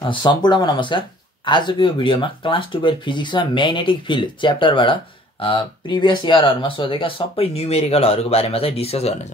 सम्पूर्णमा नमस्कार। आजको यो भिडियोमा क्लास 12 फिजिक्समा म्याग्नेटिक फिल्ड च्याप्टरबाट प्रिभियस इयरहरुमा सोधेका सबै न्यूमेरिकलहरुको बारेमा चाहिँ डिस्कस गर्ने छ।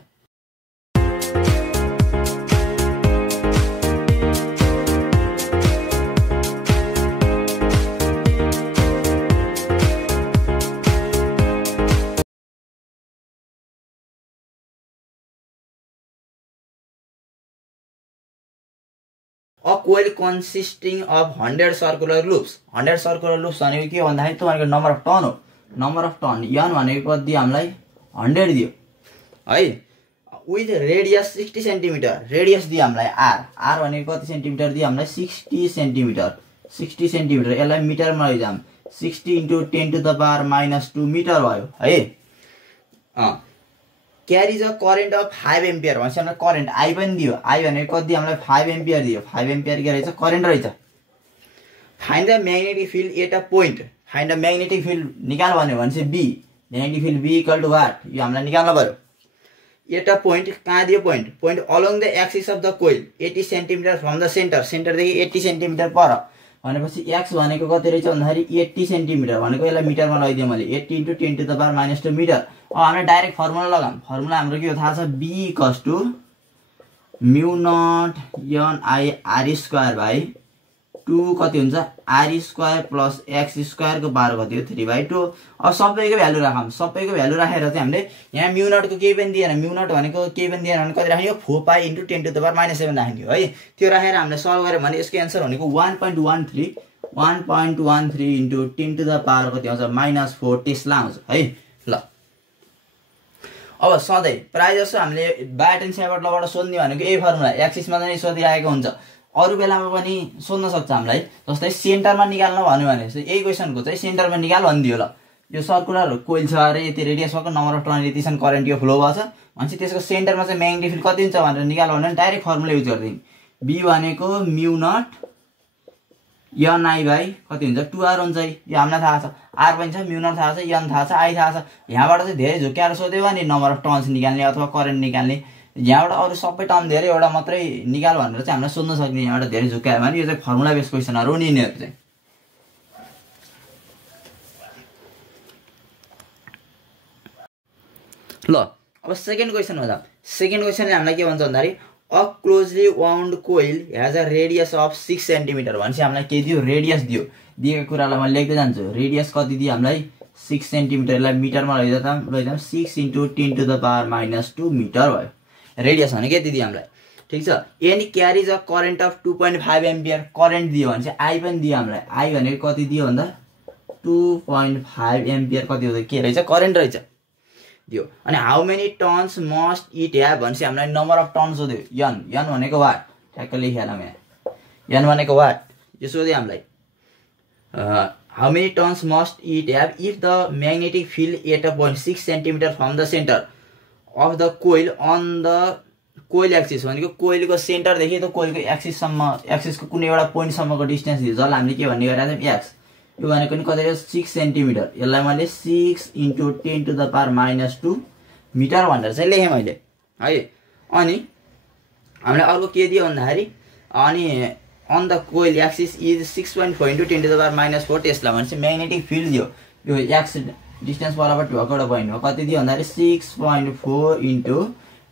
A coil consisting of 100 circular loops. 100 circular loops भनेको के भन्दाखेरि त्यो भनेको नम्बर अफ टर्न हो। नम्बर अफ टर्न n भनेको कति हामीलाई 100 दियो है। विथ रेडियस 60 सेन्टिमिटर, रेडियस दियो हामीलाई r भनेको कति सेन्टिमिटर दियो हामीलाई 60 सेन्टिमिटर। 60 सेन्टिमिटर यसलाई मिटरमा लैजाम 60 × 10 टु द पावर -2 मिटर भयो है। क्यारिज अ करेन्ट अफ 5 एम्पियर भनेपछि हामीलाई करेन्ट आई पनि दियो। आई भनेको कति हामीलाई 5 एम्पियर दियो। 5 एम्पियर के रहेछ करेन्ट रहेछ। Find the magnetic field at a point. Find the magnetic field निकाल भन्यो भने चाहिँ B, magnetic field B equal to what, यो हामीलाई निकाल्नु पर्यो। एट अ पोइन्ट कहाँ दियो point, point along the axis of the coil 80 centimetre from the centre, सेन्टरदेखि 80 सेन्टिमिटर पर भनेपछि x भनेको कति रहेछ भन्दाखेरि 80 सेन्टिमिटर भनेको यसलाई मिटरमा लगाइदिएँ मैले 80 × 10 टु द पावर -2 मिटर। अब हामीले डाइरेक्ट फर्मुला लगाम। फर्मुला हाम्रो के हो थाहा छ, b = μ0 n I r² / 2 कति हुन्छ r² + x² को पावर कति हो 3/2। अब सबैको भ्यालु राखौँ। सबैको भ्यालु राखेर चाहिँ हामीले यहाँ μ0 को केही पनि दिएन, μ0 भनेको केही पनि दिएन भने कति राख्यो 4π × 10 टु द पावर -7 राख्यो है। त्यो राखेर हामीले सल्भ गर्यो भने यसको आन्सर भनेको 1.13 × 10 टु द पावर कति आउँछ -4 टेस्ला आउँछ है। ल अब सधैँ प्राय जसो हामीले ब्याट एन्ड स्याबर्ट लबाट सोध्ने भनेको यही फर्मुला एक्सिसमा चाहिँ सोधिरहेको हुन्छ। अरू बेलामा पनि सोध्न सक्छ हामीलाई। जस्तै सेन्टरमा निकाल्न भन्यो भने यही क्वेसनको चाहिँ सेन्टरमा निकाल भनिदियो। ल यो सर्कुलर कोइल छ अरे यति रेडियस भएको नम्बर अफ टर्न यतिसम्म करेन्ट यो फ्लो भएको छ भनेपछि त्यसको सेन्टरमा चाहिँ म्याग्नेटिक फिल्ड कति हुन्छ भनेर निकाल भने डाइरेक्ट फर्मुला युज गर्दिन। बी भनेको μ0 n I कति हुन्छ 2r हुन्छ। यो हामीलाई थाहा छ, r पनि छ, μ0 थाहा छ, n थाहा छ, i थाहा छ। यहाँबाट चाहिँ धेरै झुक्क्याएर सोध्यो भने नम्बर अफ टर्न्स निकाल्ने अथवा करेन्ट निकाल्ने, यहाँबाट अरू सबै टर्म धेरै एउटा मात्रै निकाल भनेर चाहिँ हामीलाई सोध्न सक्ने। यहाँबाट धेरै झुक्क्यायो भने यो चाहिँ फर्मुला बेस्ड क्वेसनहरु हुने यिनीहरु चाहिँ। ल अब सेकेन्ड क्वेसन हो। सेकेन्ड क्वेसनले हामीलाई के भन्छ भन्दाखेरि a closely wound coil has a radius of 6 centimetre भनेपछि हामीलाई के दियो रेडियस दियो। दिएको कुरालाई म लेख्दै जान्छु। रेडियस कति दियो हामीलाई 6 सेन्टिमिटर, यसलाई मिटरमा लैजाम 6 × 10 टु द पावर -2 मिटर भयो। रेडियस भने के दियो हामीलाई, ठीक छ। Any क्यारिज a current of 2.5 ampere, current दियो भने चाहिँ आई पनि दियो हामीलाई। आई भनेको कति दियो भन्दा 2.5 एम्पियर कति हो के रहेछ करेन्ट रहेछ दियो। अनि how many turns must it have भनेपछि हामीलाई नम्बर अफ टर्न्स सोध्यो। n भनेको वाट, ठ्याक्क लेखिहालौँ यहाँ। n भनेको वाट यो सोध्यो हामीलाई। How many turns must it have if the magnetic field at a point 6 centimetre from the centre of the coil on the coil axis भनेको कोइलको सेन्टरदेखि त कोइलको एक्सिससम्म, एक्सिसको कुनै एउटा पोइन्टसम्मको डिस्टेन्स दियो जसलाई हामीले के भन्ने गरेका छौँ x। यो भनेको नि कति 6 सेन्टिमिटर, यसलाई मैले 6 × 10 टु द पावर -2 मिटर भनेर चाहिँ लेखेँ मैले है। अनि हामीले अर्को के दियो भन्दाखेरि अनि on the coil axis is 6.4 × 10 to the power -4 tesla भनेपछि म्याग्नेटिक फिल्ड दियो। यो एक्स डिस्टेन्स परपट्टि भएको एउटा पोइन्ट हो। कति दियो भन्दाखेरि 6.4 ×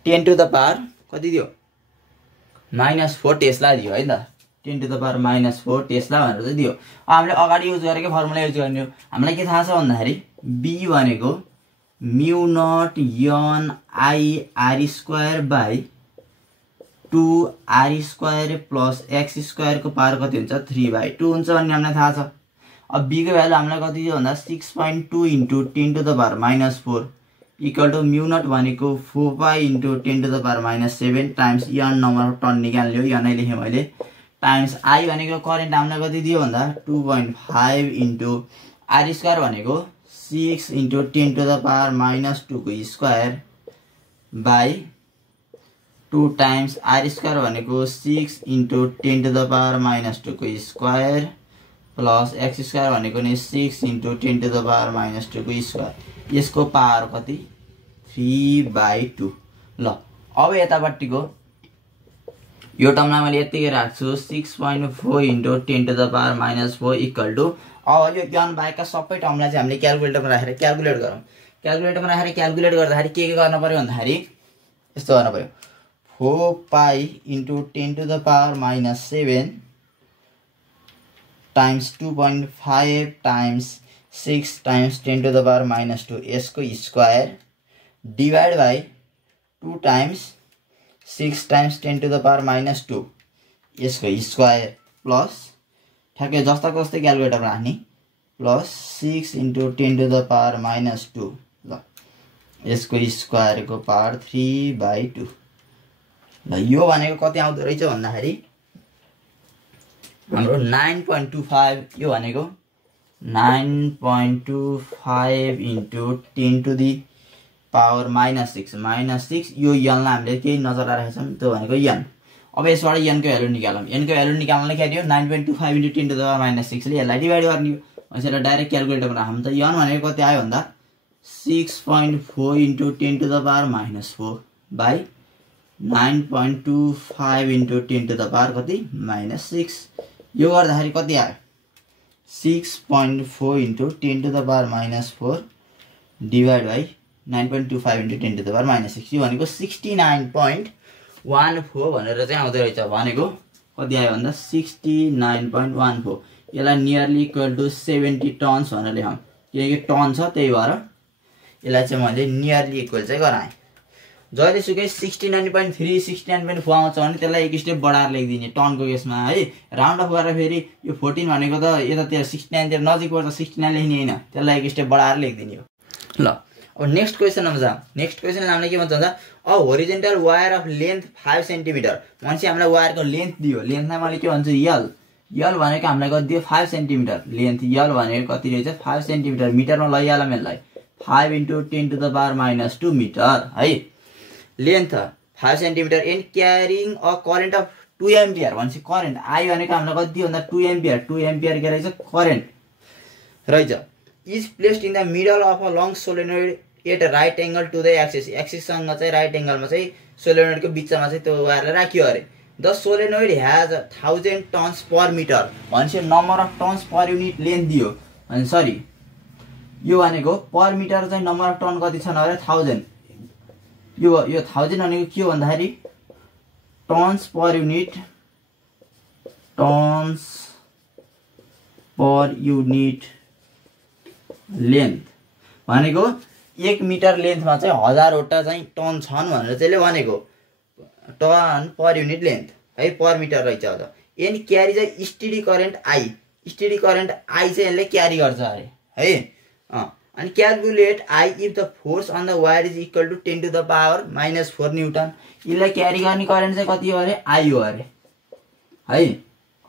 10 टु द पावर कति दियो -4 टेस्ला दियो है त। 10 टु द पावर -4 टेस्ला भनेर चाहिँ दियो। हामीले अगाडि युज गरेको फर्मुला युज गर्ने हो। हामीलाई के थाहा छ भन्दाखेरि b भनेको μ0 n I r² / 2r² + x² को पावर कति हुन्छ 3/2 हुन्छ भन्ने हामीलाई थाहा छ। अब b को भ्यालु हामीलाई कति दियो भन्दा 6.2 × 10 to the power -4 equal to μ0 भनेको 4π × 10 to the power -7 times n number of turn निकाल्ने हो। n लेखेँ मैले टाइम्स आई भनेको करेन्ट हामीलाई कति दियो भन्दा 2.5 × r² भनेको 6 × 10 टु द पावर -2 को स्क्वायर बाई 2 टाइम्स r² भनेको 6 × 10 टु द पावर -2 को स्क्वायर प्लस x² भनेको नि 6 × 10 टु द पावर -2 को स्क्वायर। यसको पावर कति 3/2। ल अब यतापट्टिको यो टर्मलाई मैले यतिकै राख्छु 6.4 into 10 to the power -4 equal to अब यो यन बाहेकका सबै टर्मलाई चाहिँ हामीले क्याल्कुलेटरमा राखेर क्याल्कुलेट गरौँ। क्याल्कुलेटरमा राखेर क्याल्कुलेट गर्दाखेरि के गर्न पर्यो भन्दाखेरि यस्तो गर्न पर्यो 4 pi into 10 to the power -7 times 2.5 times 6 times 10 to the power -2 यसको square divide by 2 times 6 times 10 to the power -2 यसको स्क्वायर प्लस ठ्याक्कै जस्ताको जस्तै क्याल्कुलेटर राख्ने plus 6 into 10 to the power -2 ल यसको स्क्वायरको पावर 3/2 ल यो भनेको कति आउँदो रहेछ भन्दाखेरि हाम्रो 9.25 यो भनेको 9.25 इन्टु 10 to the power -6 यो यनलाई हामीले केही नजर राखेका छौँ त्यो भनेको यन। अब यसबाट यनको भ्यालु निकालौँ। यनको भ्यालु निकाल्नलाई के दियो 9.25 इन्टु 10 to the power -6 ले यसलाई डिभाइड गर्ने हो। यसलाई डाइरेक्ट क्याल्कुलेटरमा राखौँ त यन भनेको कति आयो भन्दा 6.4 into 10 to the power -4 by 9.25 into 10 to the power कति -6 यो गर्दाखेरि कति आयो 6.4 into 10 to the power -4 divide by 9.25 into 10 to the power -6 यो भनेको 69.14 भनेर चाहिँ आउँदै रहेछ। भनेको कति आयो भन्दा 69.14 यसलाई नियरली इक्वल टु 70 टन्स भनेर लेखौँ किनकि टन छ त्यही भएर यसलाई चाहिँ मैले नियरली इक्वल चाहिँ गराएँ। जहिले सुकै 69.3 69.4 आउँछ भने त्यसलाई एक स्टेप बढाएर लेखिदिने टनको केसमा है। राउन्ड अफ गरेर फेरि यो 14 भनेको त यतातिर 69 तिर नजिक पर्छ 69 लेख्ने होइन त्यसलाई एक स्टेप बढाएर लेखिदिने हो। ल अब नेक्स्ट क्वेसनमा जाऊँ। नेक्स्ट क्वेसन हामीले के भन्छ भन्दा a horizontal wire of length 5 centimetre भनेपछि हामीलाई वायरको लेन्थ दियो। लेन्थलाई मैले के भन्छु यल यल भनेको हामीलाई कति दियो 5 सेन्टिमिटर लेन्थ यल भनेको कति रहेछ 5 सेन्टिमिटर मिटरमा लैहालौँ यसलाई 5 इन्टु 10 to the power -2 मिटर है। Length 5 centimetre and carrying a current of 2 ampere भनेपछि करेन्ट आई भनेको हामीलाई कति भन्दा 2 एम्पियर के रहेछ करेन्ट रहेछ is placed in the middle of a long solenoid at right angle to the axis एक्सिससँग चाहिँ राइट एंगलमा चाहिँ सोलेनोइडको बिचमा चाहिँ त्यो वायरलाई राखियो अरे। The solenoid has 1000 turns per metre भनेपछि number of turns per unit length दियो अनि सरी यो भनेको पर मिटर चाहिँ नम्बर अफ टन कति छन् अरे 1000 यो 1000 भनेको के हो भन्दाखेरि टन्स पर युनिट लेन्थ भनेको 1 मिटर लेन्थमा चाहिँ 1000 वटा चाहिँ टन छन् भनेर चाहिँ भनेको टन पर युनिट लेन्थ है पर मिटर रहेछ। त एन क्यारी चाहिँ स्टेडी करेन्ट आई चाहिँ यसले क्यारी गर्छ अरे है। अनि calculate I if the force on the wire is equal to 10 to the power -4 newton यसलाई क्यारी गर्ने करेन्ट चाहिँ कति हो अरे आई हो अरे है।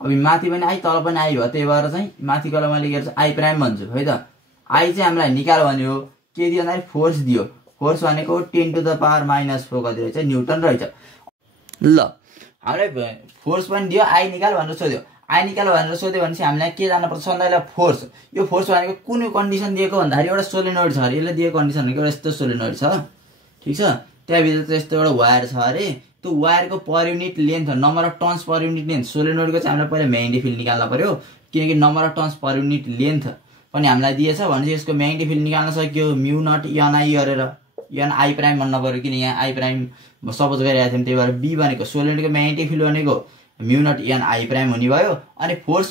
अब माथि पनि आई तल पनि आई हो त्यही भएर चाहिँ माथिकोलाई मैले के गर्छु आई प्राइम भन्छु है त। आई चाहिँ हामीलाई निकाल भन्यो के दियो भन्दाखेरि फोर्स दियो फोर्स भनेको 10 to the power -4 कति रहेछ न्युटन रहेछ। ल हामीलाई फोर्स पनि दियो आई निकाल भनेर सोध्यो आई निकाल भनेर सोध्यो भनेपछि हामीलाई के जानुपर्छ भन्दा फोर्स यो फोर्स भनेको कुन कन्डिसन दिएको भन्दाखेरि एउटा सोलेनोइड छ अरे यसले दिएको कन्डिसन भनेको यस्तो सोलेनोइड छ ठिक छ त्यहाँभित्र चाहिँ यस्तो एउटा वायर छ अरे त्यो वायरको per unit length number of turns per unit length सोलेनोइडको चाहिँ हामीलाई पहिला म्याग्नेटिक फिल्ड निकाल्न पर्यो किनकि number of turns per unit length पनि हामीलाई दिएछ भनेपछि यसको म्याग्नेटिक फिल्ड निकाल्न सक्यो म्यु नट एनआई गरेर एनआई प्राइम भन्न पर्यो किन यहाँ आई प्राइम सपोज गरिरहेको थियौँ त्यही भएर बी भनेको सोलेनोइडको म्याग्नेटिक फिल्ड भनेको म्यु नट एनआई प्राइम हुने भयो। अनि फोर्स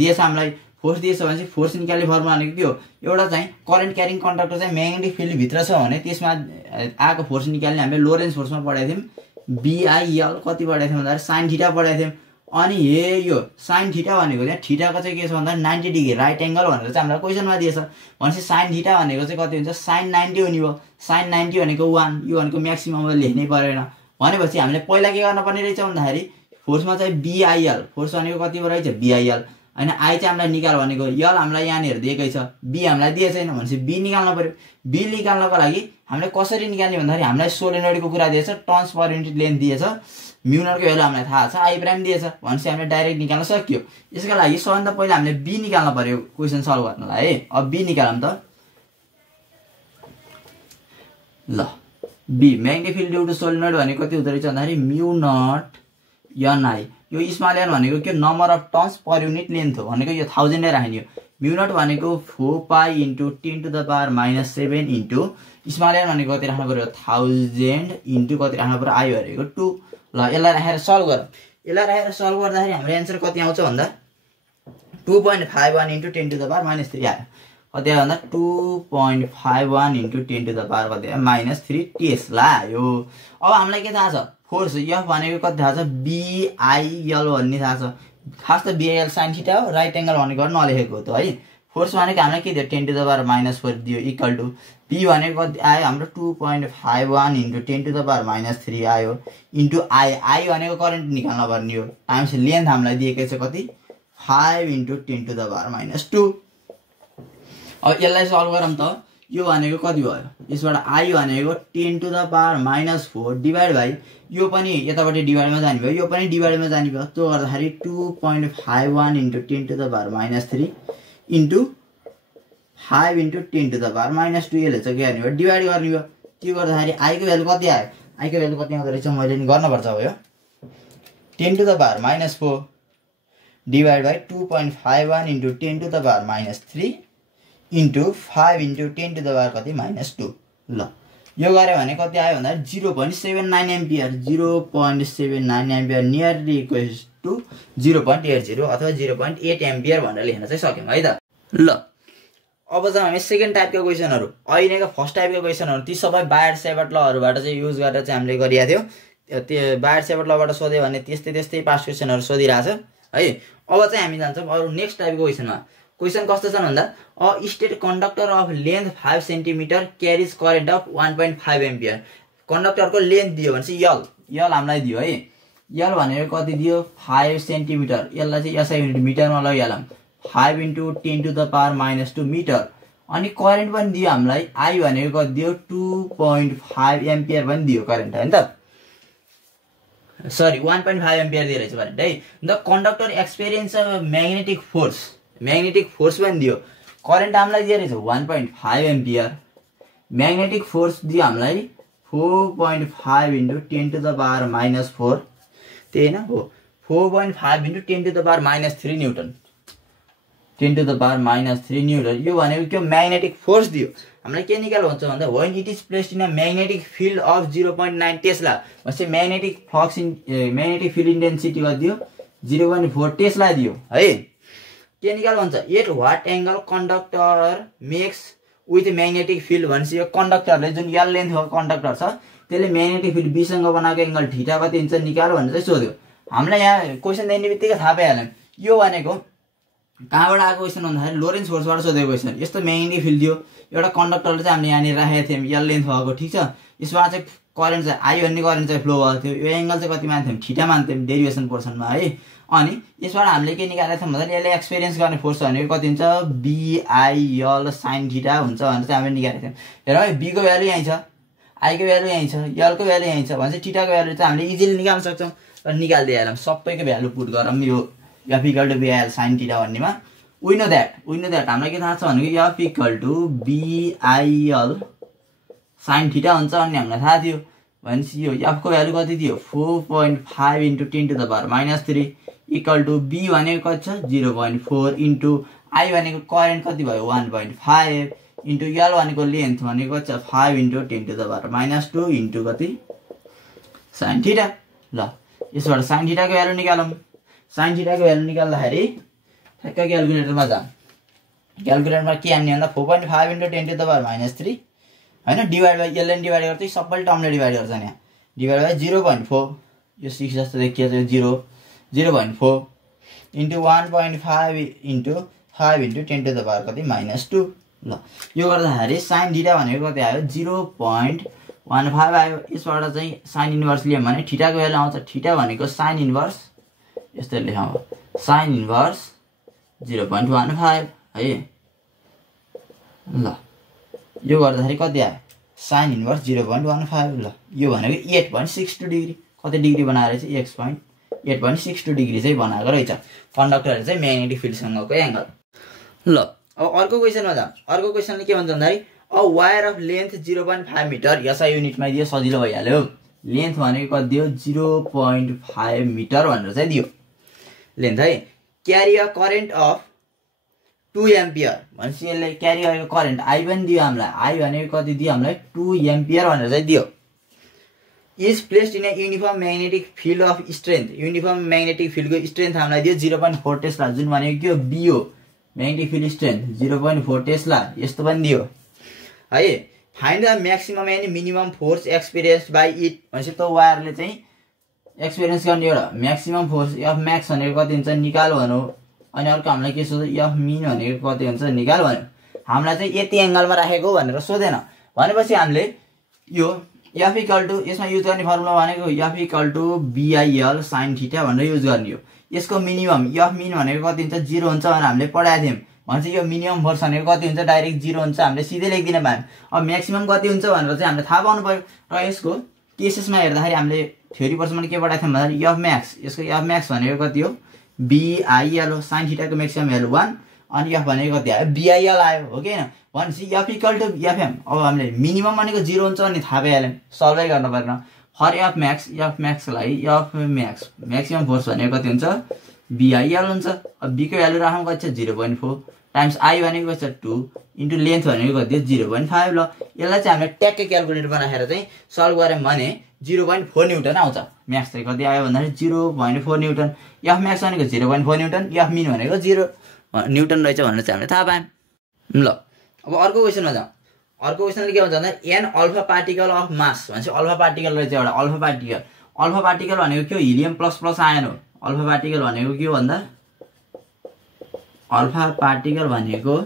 दिएछ हामीलाई फोर्स दिएछ भनेपछि फोर्स निकाल्ने फर्मुला भनेको के हो एउटा चाहिँ करेन्ट क्यारिङ कन्डक्टर चाहिँ म्याग्नेटिक फिल्ड भित्र छ भने त्यसमा आएको फोर्स निकाल्ने हामीले लोरेन्स फोर्समा पढाएको थियौँ बिआइएल कति पढाएको थियौँ भन्दाखेरि साइन थीटा पढाएको थियौँ। अनि यो साइन थीटा भनेको चाहिँ थीटाको चाहिँ के छ भन्दा 90 डिग्री राइट एंगल भनेर चाहिँ हामीलाई क्वेसनमा दिएछ भनेपछि साइन थीटा भनेको चाहिँ कति हुन्छ साइन 90 हुने भयो साइन 90 भनेको 1 यो भनेको म्याक्सिमम लेख्नै परेन भनेपछि हामीले पहिला के गर्न पर्ने रहेछ भन्दाखेरि फोर्समा चाहिँ बिआइएल फोर्स भनेको कति रहेछ बिआइएल होइन आई चाहिँ हामीलाई निकाल भनेको यल हामीलाई यहाँनिर दिएकै छ बी हामीलाई दिएको छैन भनेपछि बी निकाल्न पर्यो। बी निकाल्नको लागि हामीले कसरी निकाल्ने भन्दाखेरि हामीलाई सोलेनोइडको कुरा दिएछ टन्स पर युनिट लेन्थ दिएछ म्यु नटको भ्यालु हामीलाई थाहा छ आई प्राइम दिएछ भनेपछि हामीले डाइरेक्ट निकाल्न सक्यो। यसका लागि सबभन्दा पहिला हामीले बी निकाल्न पर्यो क्वेसन सल्भ गर्नलाई है। अब बी निकालौँ त ल B magnetic field due to solenoid भनेको कति हुँदो रहेछ भन्दाखेरि म्यु नट एनआई यो स्मल एन भनेको के number of turns per unit length हो भनेको यो 1000 नै राख्ने हो म्यु नट भनेको 4 pi into 10 to the power -7 into small n भनेको कति राख्नु पर्यो 1000 इन्टु कति राख्नु पर्यो आई भनेको 2 ल यसलाई राखेर सल्भ गरौँ यसलाई राखेर सल्भ गर्दाखेरि हाम्रो आन्सर कति आउँछ भन्दा 2.51 इन्टु 10 टु द पावर -3 आयो कति आयो भन्दा 2.51 इन्टु 10 टु द पावर कति आयो -3 टेस्ला आयो अब हामीलाई के थाहा छ फोर्स एफ भनेको कति थाहा छ बिआइएल भन्ने थाहा छ खास त बिआइएल साइन थीटा हो राइट एंगल भनेको नलेखेको त है फोर्स भनेको हामीलाई के दियो 10 टु द पावर -4 दियो इक्वल टु पी भनेको कति आयो हाम्रो 2.51 इन्टु 10 टु द पावर -3 आयो इन्टु आई आई भनेको करेन्ट निकाल्न पर्ने हो टाइम्स लेन्थ हामीलाई दिएकै छ कति 5 इन्टु 10 टु द पावर -2 अब यसलाई सल्भ गरौँ त यो भनेको कति भयो यसबाट आई भनेको 10 to the power -4 divide by यो पनि यतापट्टि डिभाइडमा जाने भयो यो पनि डिभाइडमा जाने भयो त्यो गर्दाखेरि 2.51 into 10 to the power -3 into 5 into 10 to the power -2 यसले चाहिँ के गर्ने भयो डिभाइड गर्ने भयो त्यो गर्दाखेरि आई को भ्यालु कति आयो आई को भ्यालु कति आउँदो रहेछ मैले नि गर्नुपर्छ हो यो 10 to the power -4 divide by 2.51 into 10 to the power -3 into 5 into 10 to the power कति -2 ल यो गरे भने कति आयो भन्दा 0.79 ampere 0.79 ampere nearly equals to 0.80 अथवा 0.8 एम्पियर भनेर लेख्न चाहिँ सक्यौं है त ल अब चाहिँ हामी सेकेन्ड टाइपको क्वेशनहरु अहिलेको फर्स्ट टाइपको क्वेशनहरु ती सबै बायड सेभट लहरुबाट चाहिँ युज गरेर चाहिँ हामीले गरिया थियौ त्यो बायड सेभट लबाट सोध्यो भने त्यस्तै पास क्वेशनहरु सोधिराछ है अब चाहिँ हामी जान्छौं अरु नेक्स्ट टाइपको क्वेशनमा क्वेशन कस्तो छ भन्दा a straight conductor of length 5 centimetre carries current of 1.5 ampere कन्डक्टरको लेन्थ दियो भने चाहिँ यल हामीलाई दियो है यल भनेको कति दियो 5 सेन्टिमिटर यसलाई चाहिँ एसआई युनिट मिटरमा लगिहालौं 5 into 10 to the power -2 metre अनि करेन्ट पनि दियो हामीलाई आई भनेको कति दियो 2.5 एम्पियर पनि दियो करेन्ट हैन त सरी 1.5 एम्पियर दियो रहेछ करेन्ट है the conductor experience magnetic force पनि दियो करेन्ट हामीलाई दियो रहेछ 1.5 एम्पियर म्याग्नेटिक फोर्स दियो हामीलाई 4.5 इन्टु 10 टु द पावर -4 त्यही हैन हो 4.5 into 10 to the power -3 newton 10 to the power -3 newton यो भनेको के म्याग्नेटिक फोर्स दियो हामीलाई के निकाल्नु हुन्छ भन्दा when it is placed in a magnetic field of 0.9 tesla भनेपछि म्याग्नेटिक फिल्ड इन्टेन्सिटी कति दियो 0.4 टेस्ला दियो है के निकाल्नु हुन्छ at what angle conductor makes with magnetic field भनेपछि यो कन्डक्टरले जुन यल लेन्थको कन्डक्टर छ त्यसले म्याग्नेटिक फिल्ड बी सँग बनाएको एंगल थीटा कति हुन्छ निकाल भनेर चाहिँ सोध्यो हामीलाई यहाँ क्वेशन दिने बित्तिकै थाहा पाइहाल्यौं यो भनेको कहाँबाट आएको क्वेशन भन्दाखेरि लोरेन्ज फोर्सबाट सोधेको क्वेशन यस्तो म्याग्नेटिक फिल्ड दियो एउटा कन्डक्टरले चाहिँ हामीले यहाँ राखेको थियौं यल लेन्थ भएको ठीक छ यसबाट चाहिँ करेन्ट चाहिँ आई भन्ने करेन्ट चाहिँ फ्लो भएको थियो यो एंगल चाहिँ कति मान्थ्यौं थीटा मान्थ्यौं डेरिभेसन पोर्सनमा है अनि यसबाट हामीले के निकालेको थियौं भन्दा यसले एक्सपीरियन्स गर्ने फोर्स भनेको कति हुन्छ बिआइएल sin थीटा हुन्छ भनेर चाहिँ हामीले निकालेको थियौं हेरौँ है बी को भ्यालु यही छ आई को भ्यालु यही छ एल को भ्यालु यही छ भने थीटा को भ्यालु चाहिँ हामीले इजिली निकाल्न सक्छौं र निकाल्दिहालौँ सबैको भ्यालु पुट गरौँ यो f equal to bil sin theta भन्नेमा we know that हामीलाई के थाहा छ भने f equal to biL sin theta हुन्छ अनि हामीलाई थाहा थियो भनेपछि यो f को भ्यालु कति थियो 4.5 into 10 to the power -3 equal to b भनेको कति छ 0.4 इन्टु i भनेको करेन्ट कति भयो 1.5 इन्टु l भनेको लेन्थ भनेको कति छ 5 into 10 to the power -2 into कति sin theta ल यसबाट sin theta को भ्यालु निकालौं sin theta को भ्यालु निकाल्दाखेरि ठ्याक्क क्याल्कुलेटरमा जाम क्याल्कुलेटरमा के आउने भन्दा 4.5 इन्टु 10 टु द पावर -3 हैन डिवाइड बाइ एलएन डिवाइड गर्दै सबै टर्मले डिवाइड गर्छ यहाँ डिवाइड बाइ 0.4 यो 6 जस्तो देखियो 0.4 into 1.5 into 5 into 10 to the power कति -2 ल यो गर्दाखेरि sin थीटा भनेको कति आयो 0.15 आयो यसबाट चाहिँ sin इन्भर्स लियौं भने थीटा को भ्यालु आउँछ थीटा भनेको sin इन्भर्स यस्तो लेखौँ sin इन्भर्स 0.15 है ल यो गर्दाखेरि कति आयो sin इन्भर्स 0.15 ल यो भनेको 8.62 डिग्री कति डिग्री बनाएर चाहिँ 8.62 डिग्री चाहिँ बनाएको रहेछ कन्डक्टरले चाहिँ म्याग्नेटिक फिल्ड सँगको एंगल ल अब अर्को क्वेशनमा जाम अर्को क्वेशनले के भन्छ भन्दाखेरि a wire of length 0.5 metre SI युनिटमा दियो सजिलो भइहाल्यो लेन्थ भनेको कति दियो 0.5 मिटर भनेर चाहिँ दियो लेन्थ है। क्यारी अ करेन्ट अफ 2 एम्पियर भनेपछि यसले क्यारी गरेको करेन्ट आई पनि दियो हामीलाई, आई भनेको कति दियो हामीलाई 2 एम्पियर भनेर चाहिँ दियो। Is placed in a uniform magnetic field of strength, uniform magnetic फिल्डको स्ट्रेन्थ हामीलाई दियो 0.4 टेस्ला, जुन भनेको के हो बी हो म्याग्नेटिक फिल्ड स्ट्रेन्थ 0.4 टेस्ला, यस्तो पनि दियो है। Find the maximum and minimum force experienced by it भनेपछि त्यो वायरले चाहिँ एक्सपिरियन्स गर्ने एउटा म्याक्सिमम फोर्स एफ म्याक्स भनेको कति हुन्छ निकाल भनौँ, अनि अर्को हामीलाई के सोध्यो एफ मिन भनेको कति हुन्छ निकाल भन्यो। हामीलाई चाहिँ यति एङ्गलमा राखेको भनेर सोधेन, भनेपछि हामीले यो एफ इक्वल टु यसमा युज गर्ने फर्मुला भनेको F equal to BIL sine theta भनेर युज गर्ने हो। यसको मिनिमम एफ मिन भनेको कति हुन्छ 0 हुन्छ भनेर हामीले पढाएको थियौँ, भनेपछि यो मिनिमम फोर्स भनेको कति हुन्छ डाइरेक्ट 0 हुन्छ, हामीले सिधै लेखिदिन पायौँ। अब म्याक्सिमम कति हुन्छ भनेर चाहिँ हामीले थाहा पाउनु पऱ्यो, र यसको केसेसमा हेर्दाखेरि हामीले थ्योरी पर्सनमा के पढाएको थियौँ भन्दाखेरि एफ म्याक्स, यसको एफ म्याक्स भनेको कति हो बिआइएल हो, साइन थीटाको म्याक्सिमम भ्यालु 1, अनि एफ भनेको कति आयो बिआइएल आयो हो कि होइन, भनेपछि एफ इक्वल टु एफएम। अब हामीले मिनिमम भनेको 0 हुन्छ अनि थाहा पाइहाल्यौँ, सल्भै गर्नु परेन। फर एफ म्याक्सलाई एफ म्याक्स म्याक्सिमम फोर्स भनेको कति हुन्छ बिआइएल हुन्छ। अब बीको भ्यालु राखौँ कति छ 0.4 टाइम्स आई भनेको कति छ 2 इन्टु लेन्थ भनेको कति हो 0.5। ल यसलाई चाहिँ हामीले ट्याक्कै क्यालकुलेटरमा राखेर चाहिँ सल्भ गऱ्यौँ भने 0.4 न्युटन आउँछ। म्याक्स चाहिँ कति आयो भन्दाखेरि 0.4 न्युटन, एफ म्याक्स भनेको 0.4 न्युटन, एफ मिन भनेको 0 न्युटन रहेछ भनेर चाहिँ हामीले थाहा पायौँ। ल अब अर्को क्वेसनमा जाउँ। अर्को क्वेसनले के भन्छ भन्दा an alpha particle of mass भनेपछि अल्फा पार्टिकल रहेछ एउटा अल्फा पार्टिकल। अल्फा पार्टिकल भनेको के हो हिलियम प्लस प्लस आयन हो। अल्फा पार्टिकल भनेको के हो भन्दा अल्फा पार्टिकल भनेको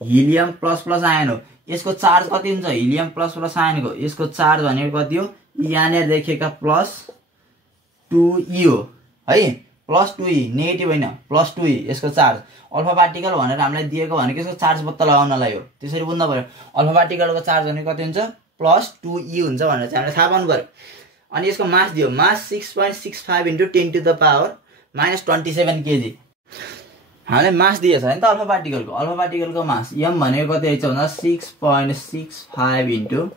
हिलियम प्लस प्लस आयन हो। यसको चार्ज कति हुन्छ हिलियम प्लस प्लस आयनको, यसको चार्ज भनेको कति हो यहाँनिर लेखेका +2e हो है, +2e नेगेटिभ होइन +2e यसको चार्ज। अल्फा पार्टिकल भनेर हामीलाई दिएको भनेको यसको चार्ज पत्ता लगाउनलाई हो, त्यसरी बुझ्नु पर्यो। अल्फा पार्टिकलको चार्ज भनेको कति हुन्छ +2e हुन्छ भनेर चाहिँ हामीले थाहा पाउनु पर्यो। अनि यसको मास दियो, मास 6.65 × 10⁻⁻27 kg। हामीलाई मास दिएछ नि त अल्फा पार्टिकलको मास m भनेको कति आइछ भन्दा 6.65 ×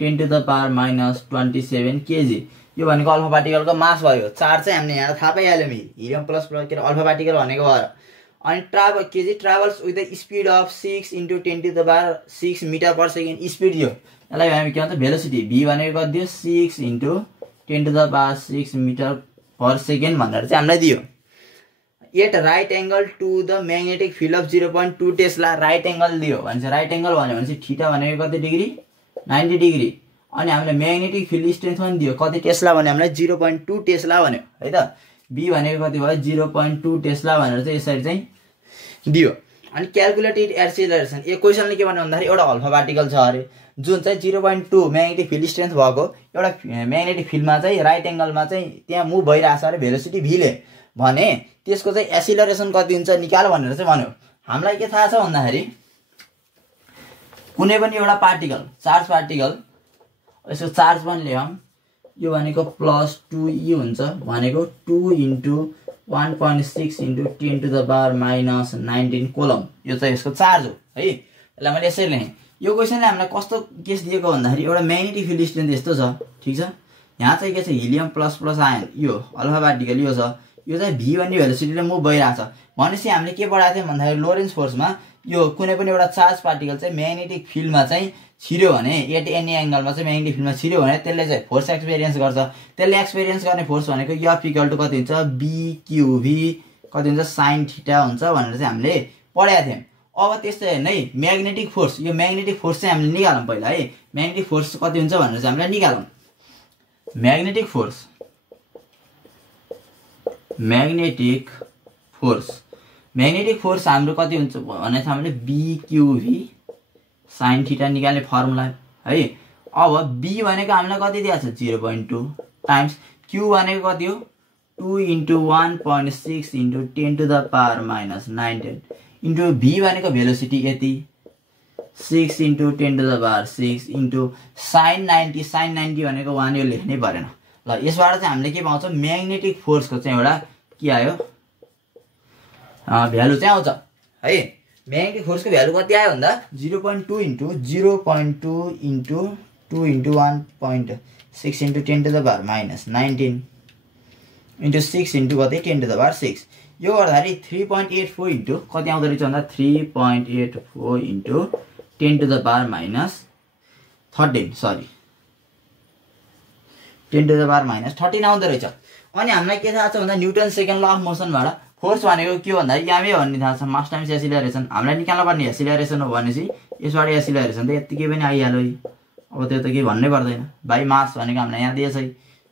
10⁻⁻27 kg। यो भनेको अल्फा पार्टिकलको मास भयो। चार्ज चाहिँ हामीले यहाँ थाहा पाइहाल्यौँ हिलियम प्लस प्लस के अल्फा पार्टिकल भनेको भएर। अनि travels with the speed of 6 × 10⁻6 metre per second speed दियो। यसलाई हामी के भन्छ भेलोसिटी, v भनेको कति दियो 6 × 10⁻6 मिटर पर सेकेन्ड भनेर चाहिँ हामीलाई दियो। At right angle to the magnetic field of 0.2 tesla right angle दियो भनेपछि राइट एङ्गल भन्यो भनेपछि थीटा भनेको कति डिग्री 90 डिग्री। अनि हामीले म्याग्नेटिक फिल्ड स्ट्रेन्थ पनि दियो कति टेस्ला भन्यो हामीलाई 0.2 टेस्ला भन्यो है त। बी भनेको कति भयो 0.2 टेस्ला भनेर चाहिँ यसरी चाहिँ दियो। अनि क्यालकुलेटेड एक्सिलरेसन यो क्वेसनले के भन्यो भन्दाखेरि एउटा अल्फा पार्टिकल छ अरे जुन चाहिँ 0.2 म्याग्नेटिक फिल्ड स्ट्रेन्थ भएको एउटा म्याग्नेटिक फिल्डमा चाहिँ राइट एङ्गलमा चाहिँ त्यहाँ मुभ भइरहेछ अरे भेलोसिटी भीले भने त्यसको चाहिँ एक्सिलरेसन कति हुन्छ निकाल भनेर चाहिँ भन्यो। हामीलाई के थाहा छ भन्दाखेरि कुनै पनि एउटा पार्टिकल चार्ज पार्टिकल यसको चार्ज पनि ल्याउँ, यो भनेको +2e हुन्छ भनेको 2 × 1.6 × 10⁻⁻19 कोलम, यो चाहिँ यसको चार्ज हो है। यसलाई मैले यसरी लेखेँ। यो क्वेसनले हामीलाई कस्तो केस दिएको भन्दाखेरि एउटा म्याग्नेटिक फिल्ड स्ट्रेन्थ यस्तो छ ठिक छ, यहाँ चाहिँ के छ हिलियम प्लस प्लस आयन, यो अल्फा पार्टिकल यो छ, यो चाहिँ v भन्ने भेलोसिटीले मुभ भइरहेछ भनेपछि हामीले के पढाएको थियौँ भन्दाखेरि लोरेन्स फोर्समा यो कुनै पनि एउटा चार्ज पार्टिकल चाहिँ म्याग्नेटिक फिल्डमा चाहिँ छिर्यो भने एट एनी एङ्गलमा चाहिँ म्याग्नेटिक फिल्डमा छिर्यो भने त्यसले चाहिँ फोर्स एक्सपिरियन्स गर्छ। त्यसले एक्सपिरियन्स गर्ने फोर्स भनेको एफ इक्वल टु कति हुन्छ BQV कति हुन्छ साइन थीटा हुन्छ भनेर चाहिँ हामीले पढाएको थियौँ। अब त्यस्तै नै म्याग्नेटिक फोर्स, यो म्याग्नेटिक फोर्स चाहिँ हामीले निकालौँ पहिला है। म्याग्नेटिक फोर्स कति हुन्छ भनेर चाहिँ हामीले निकालौँ। म्याग्नेटिक फोर्स हाम्रो कति हुन्छ भने हामीले BQV साइन थीटा निकाल्ने फर्मुला है। अब b भनेको हामीलाई कति दिएको छ 0.2 टाइम्स q भनेको कति हो 2 × 1.6 × 10⁻⁻19 इन्टु v भनेको भेलोसिटी यति 6 × 10⁻6 इन्टु साइन 90 भनेको 1 यो लेख्नै परेन। ल यसबाट चाहिँ हामीले के पाउँछ म्याग्नेटिक फोर्सको चाहिँ एउटा के आयो भ्यालु चाहिँ आउँछ है। म्याग्नेटिक फोर्सको भ्यालु कति आयो भन्दा 0.2 × 2 × 1.6 6 into 10 to the power minus 19 into 6 into कति 10 to the power 6 यो गर्दाखेरि 3.84 into कति आउँदो रहेछ भन्दा 3.84 into 10 to the power minus 13 sorry 10 to the power minus 13 आउँदो रहेछ अनि हामीलाई के थाहा छ भन्दा न्युटन सेकेन्ड ल अफ मोसनबाट फोर्स भनेको के भन्दा यामै भन्ने थाहा छ मास टाइम्स एक्सिलरेसन हामीलाई निकाल्न पर्ने एक्सिलरेसन हो भनेपछि यसबाट एक्सिलरेसन त यतिकै पनि आइहाल्यो अब त्यो त के भन्नै पर्दैन बाइ मास भनेको हामीलाई यहाँ दिएछ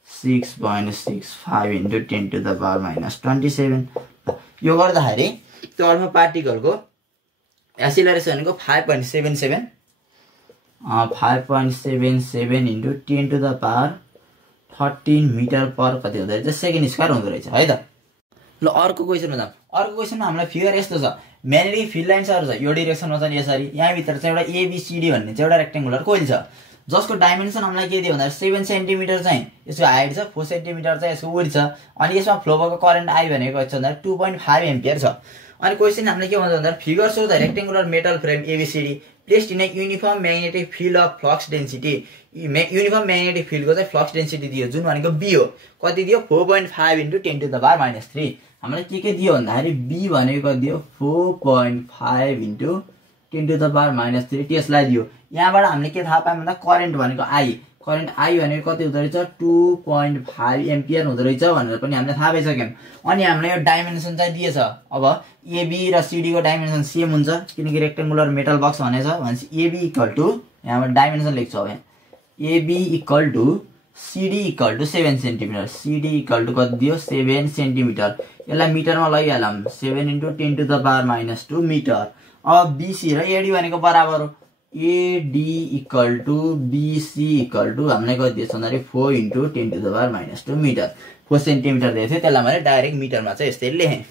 6.65 into 10 to the power minus 27 यो गर्दाखेरि त्यो अल्फा पार्टिकलको एक्सिलरेसन भनेको 5.77 into 10 to the power 13 metre per कति हुँदो रहेछ सेकेन्ड स्क्वायर हुँदो रहेछ है त ल अर्को क्वेसनमा जाम अर्को क्वेसनमा हामीलाई फिगर यस्तो छ म्याग्नेटिक फिल्ड लाइन्सहरु छ यो डाइरेक्सनमा छ यसरी यहाँ भित्र चाहिँ एउटा एबीसीडी भन्ने चाहिँ एउटा रेक्टेंगुलर कोइल छ जसको डाइमेन्सन हामीलाई के दियो भन्दा 7 सेन्टिमिटर चाहिँ यसको हाइट छ 4 सेन्टिमिटर चाहिँ यसको विड्थ छ अनि यसमा फ्लो भएको करेन्ट आई भनेको छ भन्दा 2.5 एम्पियर छ अनि क्वेशन हामीले के भन्छ भन्दा figure show the rectangular metal frame ABCD placed in a uniform magnetic field of flux density uniform magnetic फिल्डको चाहिँ फ्लक्स डेन्सिटी दियो जुन भनेको बी हो कति दियो 4.5 into 10 to the power minus 3 हामीलाई के दियो भन्दाखेरि बी भनेको दियो 4.5 into 10 to the power minus 3 त्यसलाई दियो यहाँबाट हामीले के थाहा पायौं भन्दा करेन्ट भनेको आई भनेको कति हुँदो रहेछ 2.5 एम्पियर हुँदो रहेछ भनेर पनि हामीले थाहा पाइसक्यौं अनि हामीले यो डाइमेन्सन चाहिँ दिएछ अब एबी र सीडी को डाइमेन्सन सेम हुन्छ किनकि रेक्टेंगुलर मेटल बक्स भनेछ भनेपछि एबी इक्वल टु यहाँबाट डाइमेन्सन लेख्छौ यहाँ AB equal to CD equal to 7 centimetre CD equal to कति दियो 7 सेन्टिमिटर यसलाई मिटरमा लगिहालौं 7 into 10 to the power minus 2 metre अब बीसी र एडी भनेको बराबर हो AD equal to BC equal to हामीलाई कति दिएछ भन्दाखेरि 4 into 10 to the power minus 2 metre 4 centimetre दिएको थियो त्यसलाई मैले डाइरेक्ट मिटरमा चाहिँ यसरी लेखेँ